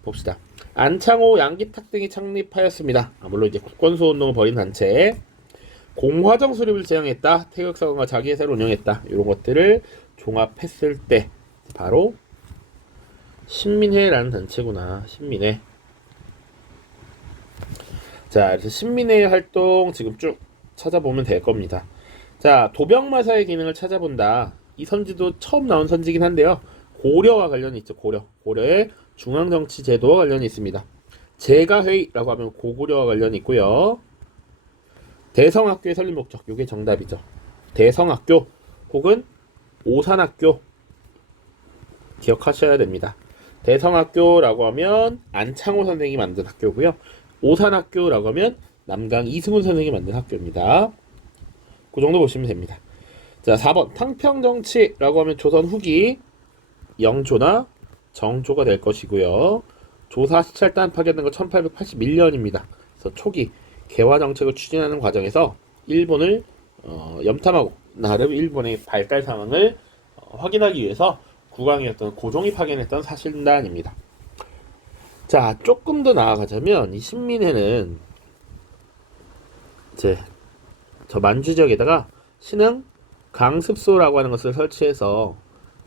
봅시다. 안창호, 양기탁 등이 창립하였습니다. 물론 이제 국권수호운동을 벌인 단체. 공화정 수립을 제안했다. 태극사관과 자기회사를 운영했다. 이런 것들을 종합했을 때 바로 신민회라는 단체구나. 신민회. 자, 그래서 신민회 활동 지금 쭉 찾아보면 될 겁니다. 자, 도병마사의 기능을 찾아본다. 이 선지도 처음 나온 선지긴 한데요. 고려와 관련이 있죠. 고려의 중앙정치제도와 관련이 있습니다. 제가회의라고 하면 고구려와 관련이 있고요. 대성학교의 설립 목적, 이게 정답이죠. 대성학교 혹은 오산학교 기억하셔야 됩니다. 대성학교라고 하면 안창호 선생이 만든 학교고요. 오산학교라고 하면 남강 이승훈 선생이 만든 학교입니다. 그 정도 보시면 됩니다. 자, 4번 탕평정치라고 하면 조선 후기 영조나 정조가 될 것이고요. 조사 시찰단 파견된 거 1881년입니다. 그래서 초기 개화 정책을 추진하는 과정에서 일본을 염탐하고 나름 일본의 발달 상황을 확인하기 위해서 국왕이었던 고종이 파견했던 사신단입니다. 자, 조금 더 나아가자면 이 신민회는 이제 저 만주 지역에다가 신흥 강습소라고 하는 것을 설치해서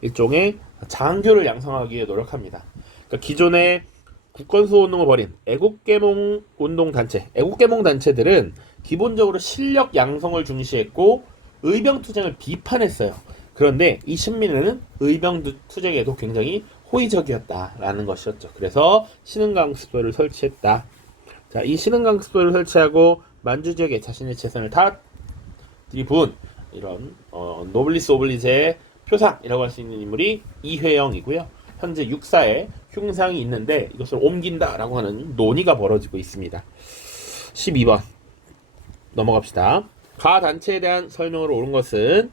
일종의 장교를 양성하기 위해 노력합니다. 그러니까 기존의 국권수호운동을 벌인 애국개몽운동단체, 애국개몽단체들은 기본적으로 실력 양성을 중시했고 의병투쟁을 비판했어요. 그런데 이 신민회는 의병투쟁에도 굉장히 호의적이었다라는 것이었죠. 그래서 신흥강습소를 설치했다. 자, 이 신흥강습소를 설치하고 만주 지역에 자신의 재산을 다 들이부은 이런 노블리스 오블리제의 표상이라고 할 수 있는 인물이 이회영이고요. 현재 육사에 흉상이 있는데 이것을 옮긴다라고 하는 논의가 벌어지고 있습니다. 12번 넘어갑시다. 가 단체에 대한 설명으로 옳은 것은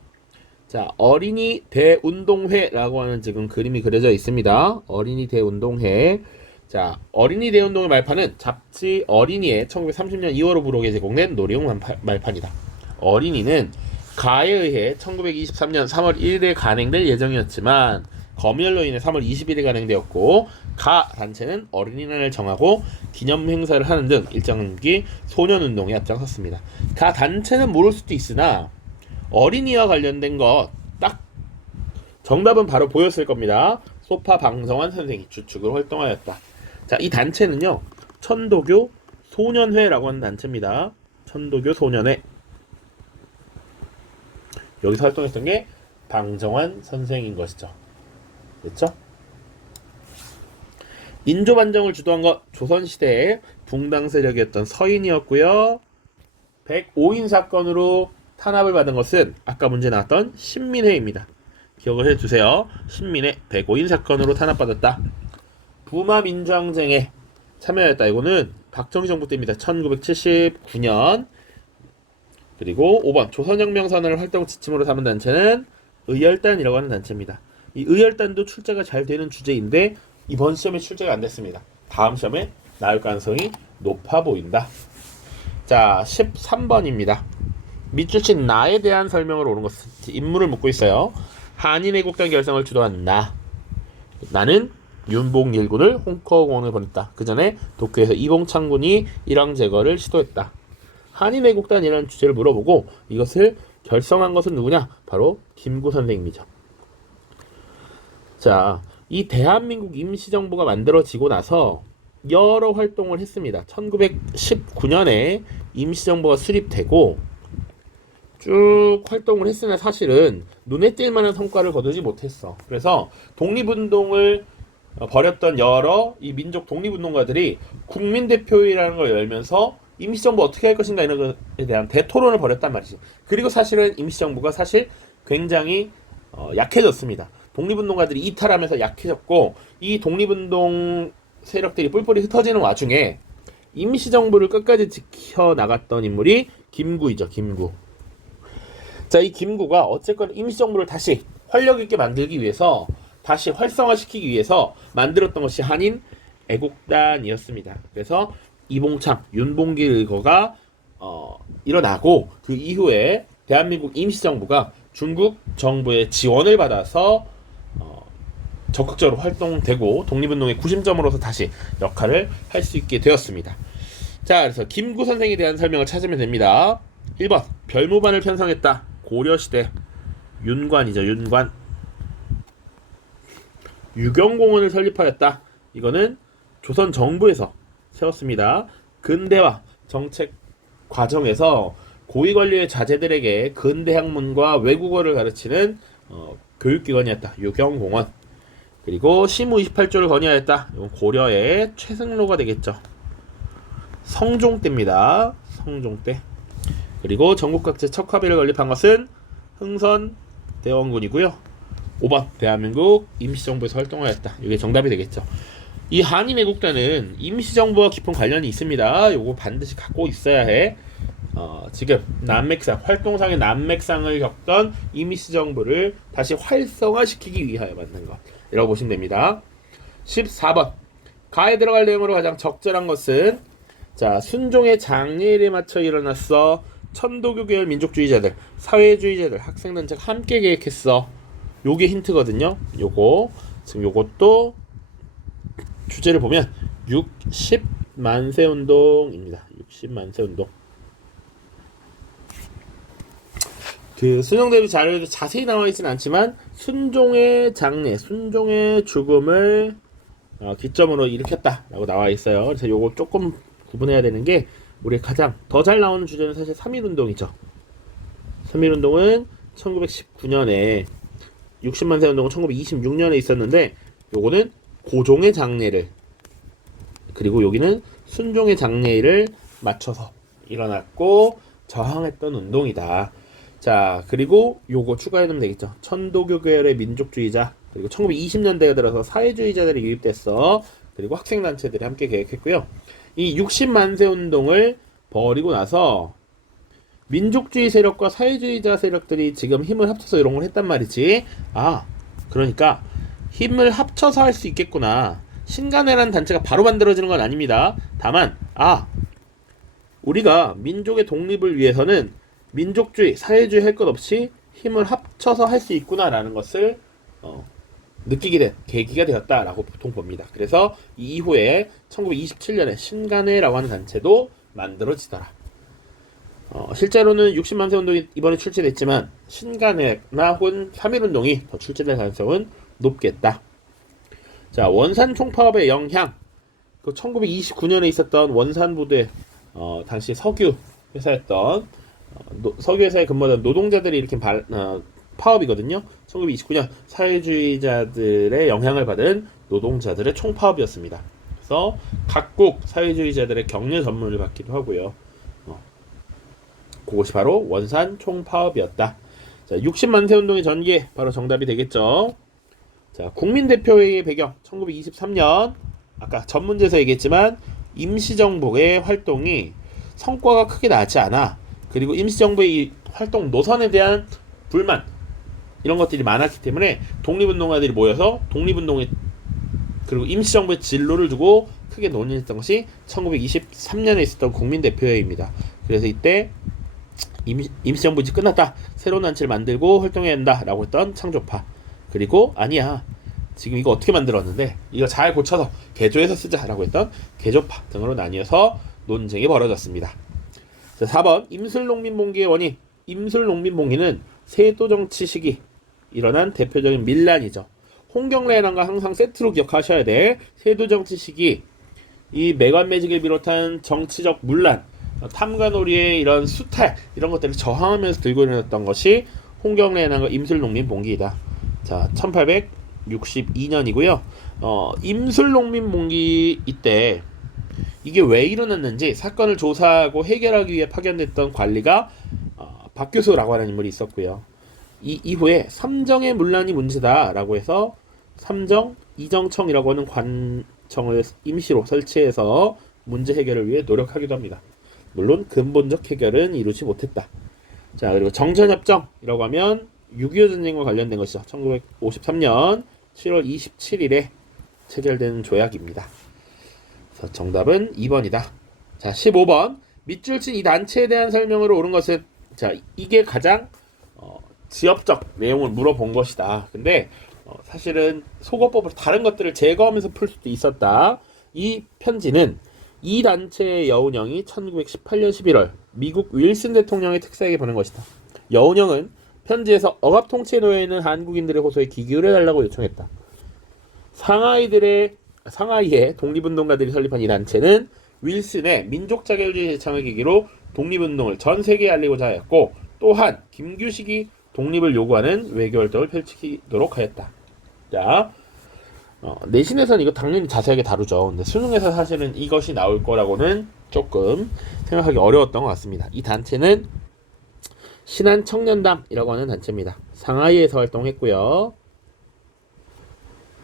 자, 어린이 대운동회라고 하는 지금 그림이 그려져 있습니다. 어린이 대운동회. 자, 어린이 대운동회 말판은 잡지 어린이의 1930년 2월 부록에 제공된 놀이용 말판이다. 어린이는 가에 의해 1923년 3월 1일에 간행될 예정이었지만 검열로 인해 3월 20일에 간행되었고 가 단체는 어린이날을 정하고 기념 행사를 하는 등 일정기 소년운동에 앞장섰습니다. 가 단체는 모를 수도 있으나 어린이와 관련된 것 딱 정답은 바로 보였을 겁니다. 소파 방성환 선생이 주축으로 활동하였다. 자, 이 단체는요 천도교 소년회라고 하는 단체입니다. 천도교 소년회. 여기서 활동했던 게 방정환 선생인 것이죠. 됐죠? 인조반정을 주도한 것 조선시대의 붕당 세력이었던 서인이었고요. 105인 사건으로 탄압을 받은 것은 아까 문제 나왔던 신민회입니다. 기억을 해주세요. 신민회 105인 사건으로 탄압받았다. 부마 민주항쟁에 참여했다. 이거는 박정희 정부 때입니다. 1979년. 그리고 5번 조선혁명 선언을 활동 지침으로 삼은 단체는 의열단이라고 하는 단체입니다. 이 의열단도 출제가 잘 되는 주제인데 이번 시험에 출제가 안 됐습니다. 다음 시험에 나올 가능성이 높아 보인다. 자, 13번입니다. 밑줄친 나에 대한 설명을 옳은 것은 인물을 묻고 있어요. 한인애국당 결성을 주도한 나는 윤봉 일군을 홍커공원을 보냈다. 그 전에 도쿄에서 이봉창 군이 일왕 제거를 시도했다. 한인애국단이라는 주제를 물어보고 이것을 결성한 것은 누구냐? 바로 김구 선생님이죠. 자, 이 대한민국 임시정부가 만들어지고 나서 여러 활동을 했습니다. 1919년에 임시정부가 수립되고 쭉 활동을 했으나 사실은 눈에 띌 만한 성과를 거두지 못했어. 그래서 독립운동을 벌였던 여러 이 민족 독립운동가들이 국민대표회의라는 걸 열면서 임시정부 어떻게 할 것인가 이런 것에 대한 대토론을 벌였단 말이죠. 그리고 사실은 임시정부가 사실 굉장히 약해졌습니다. 독립운동가들이 이탈하면서 약해졌고 이 독립운동 세력들이 뿔뿔이 흩어지는 와중에 임시정부를 끝까지 지켜나갔던 인물이 김구이죠. 김구. 자, 이 김구가 어쨌건 임시정부를 다시 활력있게 만들기 위해서 다시 활성화시키기 위해서 만들었던 것이 한인 애국단이었습니다. 그래서 이봉창, 윤봉길 의거가 일어나고 그 이후에 대한민국 임시정부가 중국 정부의 지원을 받아서 적극적으로 활동되고 독립운동의 구심점으로서 다시 역할을 할 수 있게 되었습니다. 자, 그래서 김구 선생에 대한 설명을 찾으면 됩니다. 1번 별무반을 편성했다. 고려시대 윤관이죠. 윤관. 유경공원을 설립하였다. 이거는 조선 정부에서 세웠습니다. 근대화 정책 과정에서 고위관료의 자제들에게 근대학문과 외국어를 가르치는 교육기관이었다. 유경공원. 그리고 시무 28조를 건의하였다. 이건 고려의 최승로가 되겠죠. 성종때입니다. 성종때. 그리고 전국각제 척화비를 건립한 것은 흥선대원군이고요. 5번 대한민국 임시정부에서 활동하였다. 이게 정답이 되겠죠. 이 한인애국단은 임시정부와 깊은 관련이 있습니다. 요거 반드시 갖고 있어야 해. 지금 난맥상, 활동상의 난맥상을 겪던 임시정부를 다시 활성화시키기 위하여 만든 것. 이라고 보시면 됩니다. 14번 가에 들어갈 내용으로 가장 적절한 것은 자, 순종의 장례일에 맞춰 일어났어. 천도교 계열 민족주의자들, 사회주의자들, 학생단체가 함께 계획했어. 요게 힌트거든요. 요거 지금 요것도 주제를 보면 60만세 운동입니다. 60만세 운동. 그 순종대비 자료에도 자세히 나와 있지는 않지만 순종의 장례, 순종의 죽음을 기점으로 일으켰다라고 나와 있어요. 그래서 요거 조금 구분해야 되는 게 우리 가장 더 잘 나오는 주제는 사실 3.1운동이죠. 3.1운동은 1919년에 60만세 운동은 1926년에 있었는데 요거는 고종의 장례를 그리고 여기는 순종의 장례를 맞춰서 일어났고 저항했던 운동이다. 자, 그리고 요거 추가해놓으면 되겠죠. 천도교 계열의 민족주의자 그리고 1920년대에 들어서 사회주의자들이 유입됐어. 그리고 학생단체들이 함께 계획했고요. 이 60만세 운동을 벌이고 나서 민족주의 세력과 사회주의자 세력들이 지금 힘을 합쳐서 이런 걸 했단 말이지. 그러니까 힘을 합쳐서 할 수 있겠구나. 신간회라는 단체가 바로 만들어지는 건 아닙니다. 다만 우리가 민족의 독립을 위해서는 민족주의, 사회주의 할 것 없이 힘을 합쳐서 할 수 있구나라는 것을 느끼게 된 계기가 되었다라고 보통 봅니다. 그래서 이 이후에 1927년에 신간회라고 하는 단체도 만들어지더라. 실제로는 60만세 운동이 이번에 출제됐지만 신간회나 혹은 3.1운동이 더 출제될 가능성은 높겠다. 자, 원산 총파업의 영향. 그 1929년에 있었던 원산부대 당시 석유 회사였던 석유 회사에 근무하던 노동자들이 일으킨 파업이거든요. 1929년 사회주의자들의 영향을 받은 노동자들의 총파업이었습니다. 그래서 각국 사회주의자들의 격려 전문을 받기도 하고요. 그것이 바로 원산 총파업이었다. 자, 60만세 운동의 전개 바로 정답이 되겠죠. 자, 국민대표회의의 배경 1923년 아까 전 문제에서 얘기했지만 임시정부의 활동이 성과가 크게 나지 않아. 그리고 임시정부의 이 활동 노선에 대한 불만 이런 것들이 많았기 때문에 독립운동가들이 모여서 독립운동에 그리고 임시정부의 진로를 두고 크게 논의했던 것이 1923년에 있었던 국민대표회의입니다. 그래서 이때 임시정부 이제 끝났다. 새로운 단체를 만들고 활동해야 한다라고 했던 창조파. 그리고 아니야. 지금 이거 어떻게 만들었는데 이거 잘 고쳐서 개조해서 쓰자라고 했던 개조파 등으로 나뉘어서 논쟁이 벌어졌습니다. 자, 4번 임술농민봉기의 원인. 임술농민봉기는 세도정치 시기 일어난 대표적인 민란이죠. 홍경래란과 항상 세트로 기억하셔야 돼. 세도정치 시기 이 매관매직을 비롯한 정치적 문란 탐관오리의 이런 수탈 이런 것들을 저항하면서 들고 일어났던 것이 홍경래난과 임술농민봉기이다. 자, 1862년이고요. 임술농민봉기 이때 이게 왜 일어났는지 사건을 조사하고 해결하기 위해 파견됐던 관리가 박교수라고 하는 인물이 있었고요. 이 이후에 삼정의 문란이 문제다라고 해서 삼정 이정청이라고 하는 관청을 임시로 설치해서 문제 해결을 위해 노력하기도 합니다. 물론 근본적 해결은 이루지 못했다. 자, 그리고 정전협정이라고 하면 6.25 전쟁과 관련된 것이죠. 1953년 7월 27일에 체결된 조약입니다. 그래서 정답은 2번이다. 자, 15번 밑줄 친 이 단체에 대한 설명으로 옳은 것은 자, 이게 가장 지엽적 내용을 물어본 것이다. 근데 사실은 속어법으로 다른 것들을 제거하면서 풀 수도 있었다. 이 편지는 이 단체의 여운형이 1918년 11월 미국 윌슨 대통령의 특사에게 보낸 것이다. 여운형은 편지에서 억압 통치에 놓여 있는 한국인들의 호소에 귀 기울여달라고 요청했다. 상하이의 독립운동가들이 설립한 이 단체는 윌슨의 민족 자결주의 제창을 계기로 독립운동을 전 세계에 알리고자 하였고, 또한 김규식이 독립을 요구하는 외교활동을 펼치도록 하였다. 자, 내신에서는 이거 당연히 자세하게 다루죠. 근데 수능에서 사실은 이것이 나올 거라고는 조금 생각하기 어려웠던 것 같습니다. 이 단체는 신한청년당이라고 하는 단체입니다. 상하이에서 활동했고요.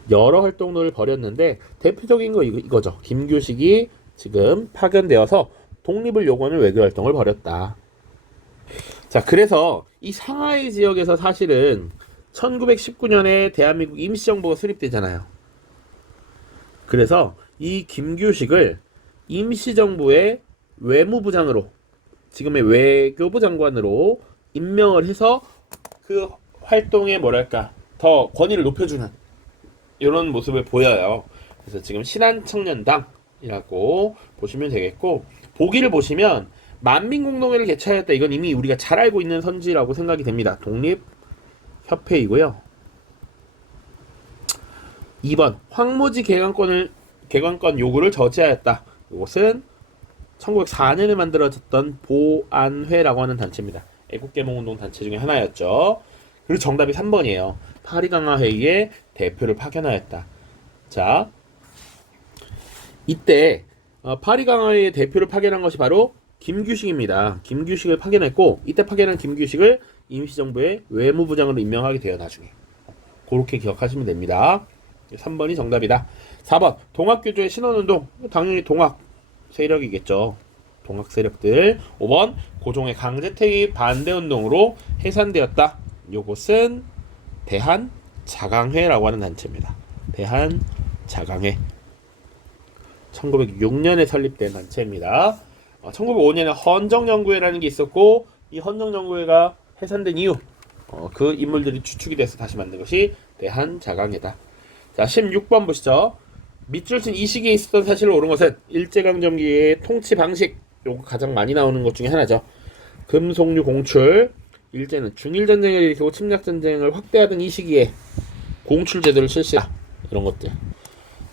여러 활동을 벌였는데 대표적인 거 이거죠. 김규식이 지금 파견되어서 독립을 요구하는 외교활동을 벌였다. 자, 그래서 이 상하이 지역에서 사실은 1919년에 대한민국 임시정부가 수립되잖아요. 그래서 이 김규식을 임시정부의 외무부장으로, 지금의 외교부 장관으로 임명을 해서 그 활동에 뭐랄까 더 권위를 높여주는 이런 모습을 보여요. 그래서 지금 신한청년당이라고 보시면 되겠고, 보기를 보시면 만민공동회를 개최하였다. 이건 이미 우리가 잘 알고 있는 선지라고 생각이 됩니다. 독립협회이고요. 2번 황무지 개관권 요구를 저지하였다. 이것은 1904년에 만들어졌던 보안회라고 하는 단체입니다. 애국개몽운동 단체 중에 하나였죠. 그리고 정답이 3번이에요. 파리강화회의에 대표를 파견하였다. 자, 이때 파리강화회의에 대표를 파견한 것이 바로 김규식입니다. 김규식을 파견했고, 이때 파견한 김규식을 임시정부의 외무부장으로 임명하게 돼요. 나중에 그렇게 기억하시면 됩니다. 3번이 정답이다. 4번 동학교조의 신원운동, 당연히 동학 세력이겠죠. 동학 세력들. 5번 고종의 강제퇴위 반대운동으로 해산되었다. 요것은 대한자강회라고 하는 단체입니다. 대한자강회 1906년에 설립된 단체입니다. 1905년에 헌정연구회라는 게 있었고, 이 헌정연구회가 해산된 이후 그 인물들이 추측이 돼서 다시 만든 것이 대한자강회다. 자, 16번 보시죠. 밑줄 친 이 시기에 있었던 사실을 옳은 것은 일제강점기의 통치 방식, 요거 가장 많이 나오는 것 중에 하나죠. 금속류 공출, 일제는 중일전쟁을 일으키고 침략전쟁을 확대하던 이 시기에 공출제도를 실시다. 이런 것들.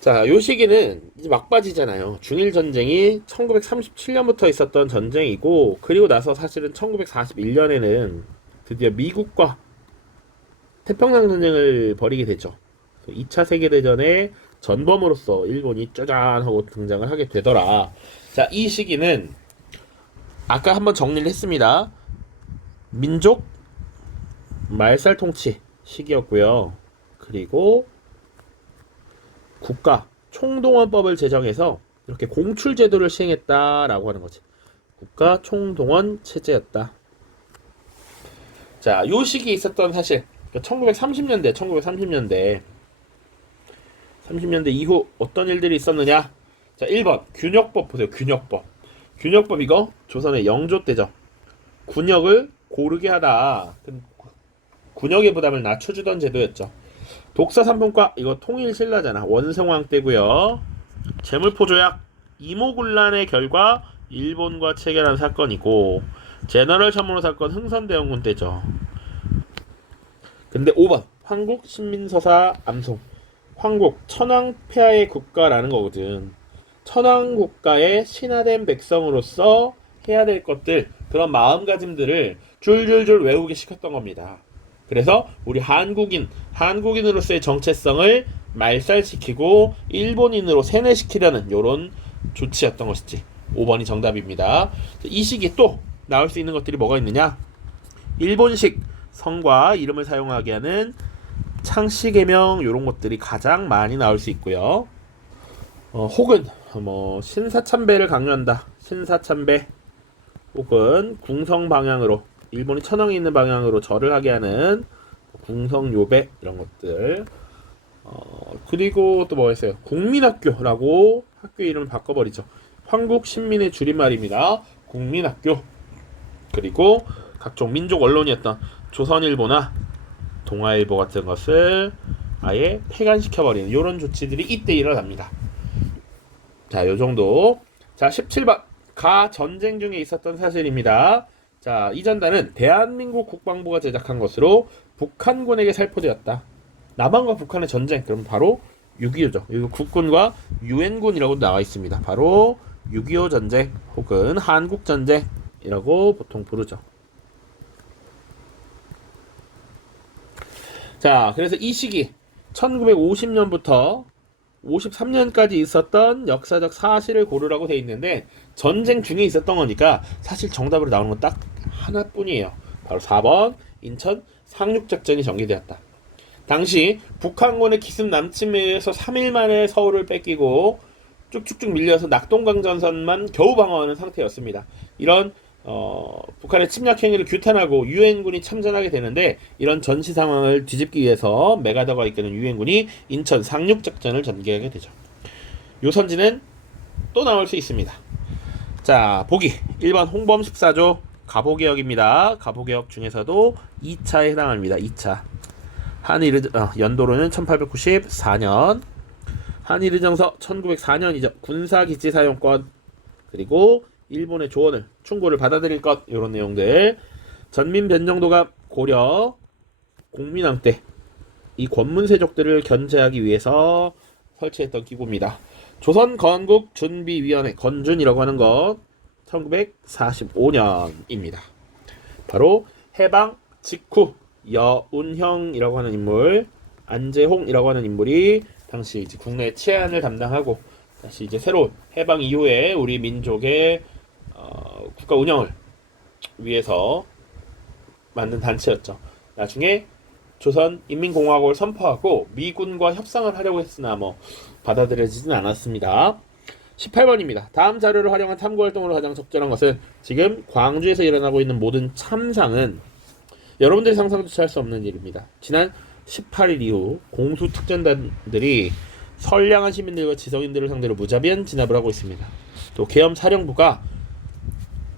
자, 요 시기는 이제 막바지잖아요. 중일전쟁이 1937년부터 있었던 전쟁이고, 그리고 나서 사실은 1941년에는 드디어 미국과 태평양 전쟁을 벌이게 되죠. 2차 세계대전의 전범으로서 일본이 짜잔 하고 등장을 하게 되더라. 자, 이 시기는 아까 한번 정리를 했습니다. 민족 말살 통치 시기였고요. 그리고 국가 총동원법을 제정해서 이렇게 공출 제도를 시행했다라고 하는 거지. 국가 총동원 체제였다. 자, 요 시기에 있었던 사실 1930년대 30년대 이후 어떤 일들이 있었느냐. 자, 1번 균역법 보세요. 균역법 이거 조선의 영조 때죠. 군역을 고르게 하다. 군역의 부담을 낮춰주던 제도였죠. 독사 삼품과 이거 통일 신라잖아. 원성왕 때고요. 재물포 조약 이모군란의 결과 일본과 체결한 사건이고, 제너럴 참모로 사건 흥선대원군 때죠. 근데 5번 황국 신민서사 암송. 황국 천황폐하의 국가라는 거거든. 천황국가의 신하된 백성으로서 해야 될 것들, 그런 마음가짐들을 줄줄줄 외우게 시켰던 겁니다. 그래서 우리 한국인으로서의 정체성을 말살시키고 일본인으로 세뇌시키려는 요런 조치였던 것이지. 5번이 정답입니다. 이 시기에 또 나올 수 있는 것들이 뭐가 있느냐. 일본식 성과 이름을 사용하게 하는 창씨개명 요런 것들이 가장 많이 나올 수 있고요. 혹은 신사참배를 강요한다. 신사참배. 혹은 궁성 방향으로, 일본이 천황이 있는 방향으로 절을 하게 하는 궁성요배 이런 것들. 그리고 또 뭐가 있어요? 국민학교라고 학교 이름을 바꿔버리죠. 황국 신민의 줄임말입니다. 국민학교. 그리고 각종 민족 언론이었던 조선일보나 동아일보 같은 것을 아예 폐간시켜버리는 이런 조치들이 이때 일어납니다. 자, 요 정도. 자, 17번. 가 전쟁 중에 있었던 사실입니다. 자, 이 전단은 대한민국 국방부가 제작한 것으로 북한군에게 살포되었다. 남한과 북한의 전쟁, 그럼 바로 6.25죠. 여기 국군과 유엔군이라고 나와 있습니다. 바로 6.25 전쟁 혹은 한국 전쟁이라고 보통 부르죠. 자, 그래서 이 시기 1950년부터 53년까지 있었던 역사적 사실을 고르라고 돼 있는데 전쟁 중에 있었던 거니까 사실 정답으로 나오는 건 딱 하나뿐이에요. 바로 4번 인천 상륙작전이 전개되었다. 당시 북한군의 기습 남침에 의해서 3일 만에 서울을 뺏기고 쭉쭉쭉 밀려서 낙동강전선만 겨우 방어하는 상태였습니다. 이런 북한의 침략 행위를 규탄하고 유엔군이 참전하게 되는데 이런 전시 상황을 뒤집기 위해서 메가더가 이끄는 유엔군이 인천 상륙작전을 전개하게 되죠. 요 선지는 또 나올 수 있습니다. 자, 보기 1번 홍범 14조 갑오개혁입니다. 갑오개혁 중에서도 2차에 해당합니다. 2차 연도로는 1894년, 한일의정서 1904년이죠. 군사기지 사용권, 그리고 일본의 조언을 충고를 받아들일 것, 이런 내용들. 전민변정도가 고려 공민왕 때 이 권문세족들을 견제하기 위해서 설치했던 기구입니다. 조선건국준비위원회 건준이라고 하는 것 1945년입니다. 바로 해방 직후 여운형이라고 하는 인물, 안재홍이라고 하는 인물이 당시 이제 국내 치안을 담당하고 다시 이제 새로운 해방 이후에 우리 민족의 국가 운영을 위해서 만든 단체였죠. 나중에 조선인민공화국을 선포하고 미군과 협상을 하려고 했으나 받아들여지진 않았습니다. 18번입니다. 다음 자료를 활용한 탐구활동으로 가장 적절한 것은 지금 광주에서 일어나고 있는 모든 참상은 여러분들이 상상조차 할 수 없는 일입니다. 지난 18일 이후 공수특전단들이 선량한 시민들과 지성인들을 상대로 무자비한 진압을 하고 있습니다. 또 계엄사령부가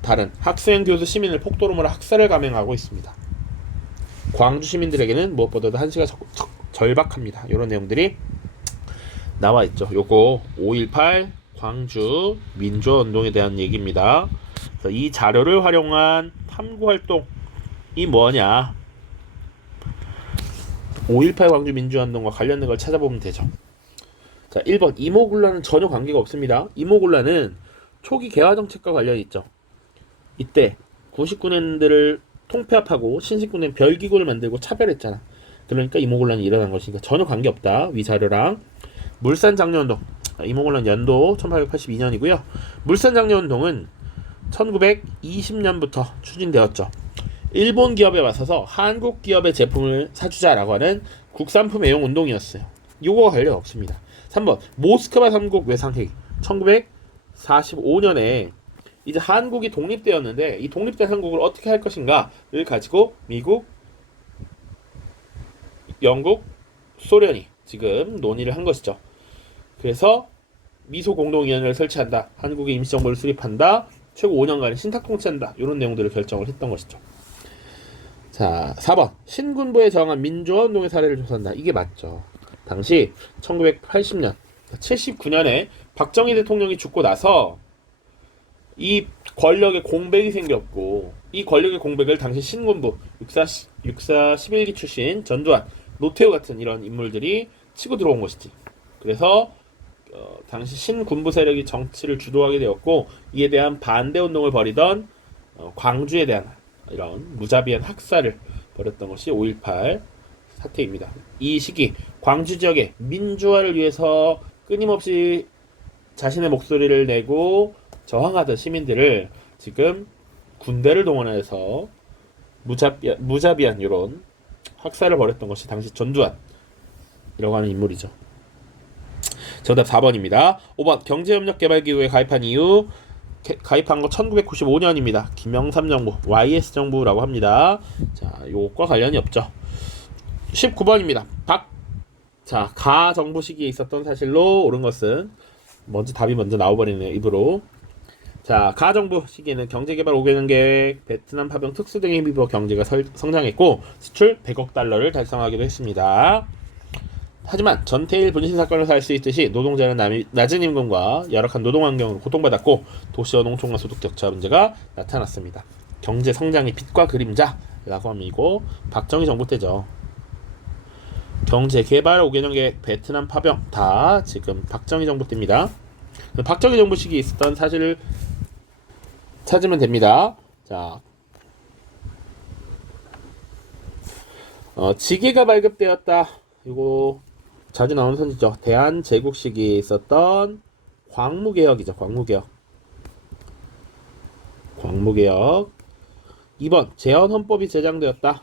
다른 학생, 교수, 시민을 폭도로 몰아 학살을 감행하고 있습니다. 광주 시민들에게는 무엇보다도 한시가 절박합니다. 이런 내용들이 나와 있죠. 요거 5.18 광주 민주화운동에 대한 얘기입니다. 그래서 이 자료를 활용한 탐구활동이 뭐냐, 5.18 광주 민주화운동과 관련된 걸 찾아보면 되죠. 자, 1번 이모군란은 전혀 관계가 없습니다. 이모군란은 초기 개화정책과 관련이 있죠. 이때 99년들을 통폐합하고 신식군은 별기구를 만들고 차별했잖아. 그러니까 이모군란이 일어난 것이니까 전혀 관계없다. 위자료랑 물산장려운동, 이모군란 연도 1882년이고요. 물산장려운동은 1920년부터 추진되었죠. 일본 기업에 맞서서 한국 기업의 제품을 사주자라고 하는 국산품 애용 운동이었어요. 요거와 관련 없습니다. 3번 모스크바 3국 외상회의 1945년에 이제 한국이 독립되었는데 이 독립된 한국을 어떻게 할 것인가를 가지고 미국, 영국, 소련이 지금 논의를 한 것이죠. 그래서 미소공동위원회를 설치한다. 한국의 임시정부를 수립한다. 최고 5년간 신탁 통치한다. 이런 내용들을 결정을 했던 것이죠. 자, 4번 신군부에 저항한 민주화운동의 사례를 조사한다. 이게 맞죠. 당시 1980년 79년에 박정희 대통령이 죽고 나서 이 권력의 공백이 생겼고 이 권력의 공백을 당시 신군부 육사 11기 출신 전두환, 노태우 같은 이런 인물들이 치고 들어온 것이지. 그래서 당시 신군부 세력이 정치를 주도하게 되었고 이에 대한 반대운동을 벌이던 광주에 대한 이런 무자비한 학살을 벌였던 것이 5.18 사태입니다. 이 시기 광주 지역의 민주화를 위해서 끊임없이 자신의 목소리를 내고 저항하던 시민들을 지금 군대를 동원해서 무자비한 이런 학살을 벌였던 것이 당시 전두환이라고 하는 인물이죠. 정답 4번입니다. 5번 경제협력개발기구에 가입한 이유, 가입한 거 1995년입니다. 김영삼 정부, YS 정부라고 합니다. 자, 요것과 관련이 없죠. 19번입니다. 가 정부 시기에 있었던 사실로 옳은 것은 답이 먼저 나와버리네요. 입으로. 자, 가정부 시기에는 경제개발 5개년 계획, 베트남 파병 특수 등에 힘입어 경제가 성장했고 수출 100억 달러를 달성하기도 했습니다. 하지만 전태일 분신 사건에서 알 수 있듯이 노동자는 낮은 임금과 열악한 노동 환경으로 고통받았고 도시와 농촌 간 소득 격차 문제가 나타났습니다. 경제 성장의 빛과 그림자라고 함이고 박정희 정부 때죠. 경제 개발 5개년 계획, 베트남 파병 다 지금 박정희 정부 때입니다. 박정희 정부 시기에 있었던 사실을 찾으면 됩니다. 자, 지게가 발급되었다. 이거 자주 나오는 선지죠. 대한제국 시기에 있었던 광무개혁이죠. 광무개혁. 2번 제헌헌법이 제정되었다.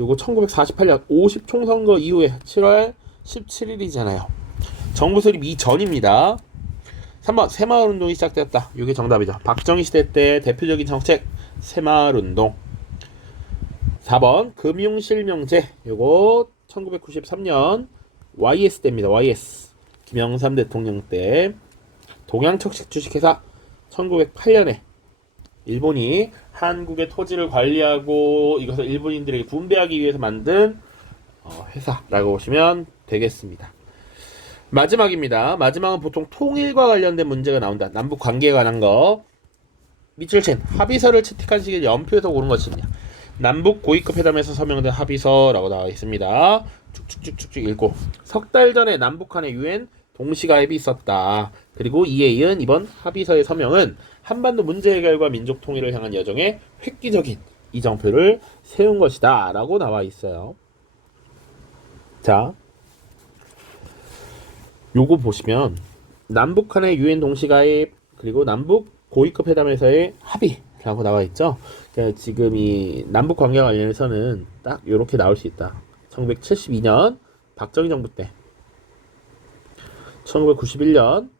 요거 1948년 50총선거 이후에 7월 17일이잖아요. 정부 수립 이전입니다. 3번 새마을운동이 시작되었다. 이게 정답이죠. 박정희 시대 때 대표적인 정책 새마을운동. 4번 금융실명제. 요거 1993년 YS 때입니다. YS 김영삼 대통령 때. 동양척식 주식회사 1908년에 일본이 한국의 토지를 관리하고 이것을 일본인들에게 분배하기 위해서 만든 회사라고 보시면 되겠습니다. 마지막입니다. 마지막은 보통 통일과 관련된 문제가 나온다. 남북 관계에 관한 거. 밑줄 친 합의서를 채택한 시기를 연표해서 고른 것이냐. 남북 고위급 회담에서 서명된 합의서라고 나와 있습니다. 쭉쭉쭉쭉 읽고 석 달 전에 남북한의 유엔 동시가입이 있었다. 그리고 이에 이은 이번 합의서의 서명은 한반도 문제 해결과 민족 통일을 향한 여정에 획기적인 이정표를 세운 것이다 라고 나와 있어요. 자, 요거 보시면 남북한의 유엔 동시가입 그리고 남북 고위급 회담에서의 합의라고 나와 있죠. 그러니까 지금 이 남북 관계 관련해서는 딱 요렇게 나올 수 있다. 1972년 박정희 정부 때, 1991년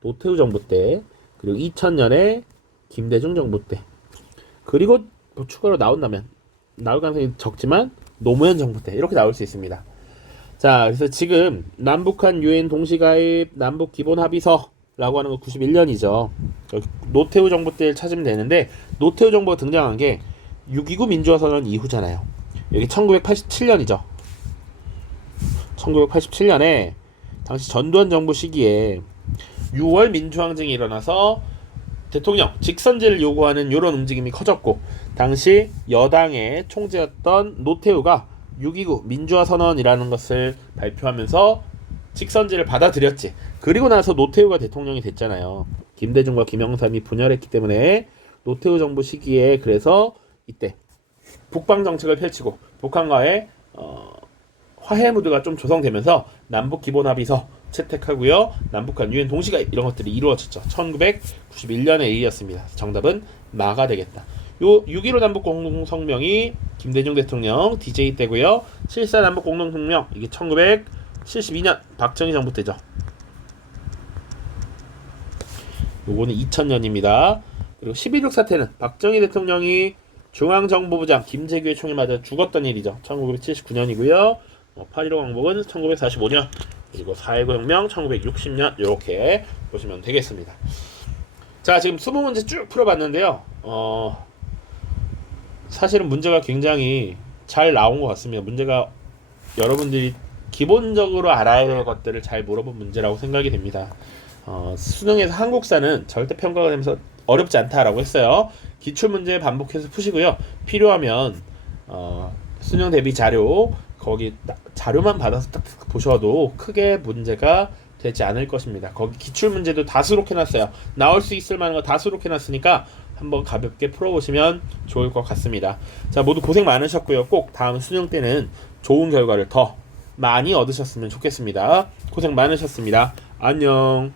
노태우 정부 때, 그리고 2000년에 김대중 정부 때, 그리고 뭐 추가로 나온다면 나올 가능성이 적지만 노무현 정부 때 이렇게 나올 수 있습니다. 자, 그래서 지금 남북한 유엔 동시가입 남북 기본 합의서라고 하는 거 91년이죠. 노태우 정부 때를 찾으면 되는데 노태우 정부가 등장한 게 6.29 민주화 선언 이후잖아요. 여기 1987년이죠. 1987년에 당시 전두환 정부 시기에 6월 민주항쟁이 일어나서 대통령 직선제를 요구하는 이런 움직임이 커졌고 당시 여당의 총재였던 노태우가 6.29 민주화 선언이라는 것을 발표하면서 직선제를 받아들였지. 그리고 나서 노태우가 대통령이 됐잖아요. 김대중과 김영삼이 분열했기 때문에 노태우 정부 시기에 그래서 이때 북방 정책을 펼치고 북한과의 화해 무드가 좀 조성되면서 남북 기본 합의서 채택하고요. 남북한 유엔 동시가입 이런 것들이 이루어졌죠. 1991년의 일이었습니다. 정답은 마가 되겠다. 요 6.15 남북 공동성명이 김대중 대통령 DJ 때고요. 7.4 남북 공동성명 이게 1972년 박정희 정부 때죠. 요거는 2000년입니다. 그리고 11.6 사태는 박정희 대통령이 중앙정보부장 김재규의 총에 맞아 죽었던 일이죠. 1979년이고요. 8.15 광복은 1945년 그리고 4.19 혁명 1960년 이렇게 보시면 되겠습니다. 자, 지금 20문제 쭉 풀어봤는데요. 사실은 문제가 굉장히 잘 나온 것 같습니다. 문제가 여러분들이 기본적으로 알아야 될 것들을 잘 물어본 문제라고 생각이 됩니다. 수능에서 한국사는 절대 평가가 되면서 어렵지 않다라고 했어요. 기출문제 반복해서 푸시고요. 필요하면 수능 대비 자료 거기 자료만 받아서 딱 보셔도 크게 문제가 되지 않을 것입니다. 거기 기출문제도 다 수록해놨어요. 나올 수 있을 만한 거 다 수록해놨으니까 한번 가볍게 풀어보시면 좋을 것 같습니다. 자, 모두 고생 많으셨고요. 꼭 다음 수능 때는 좋은 결과를 더 많이 얻으셨으면 좋겠습니다. 고생 많으셨습니다. 안녕.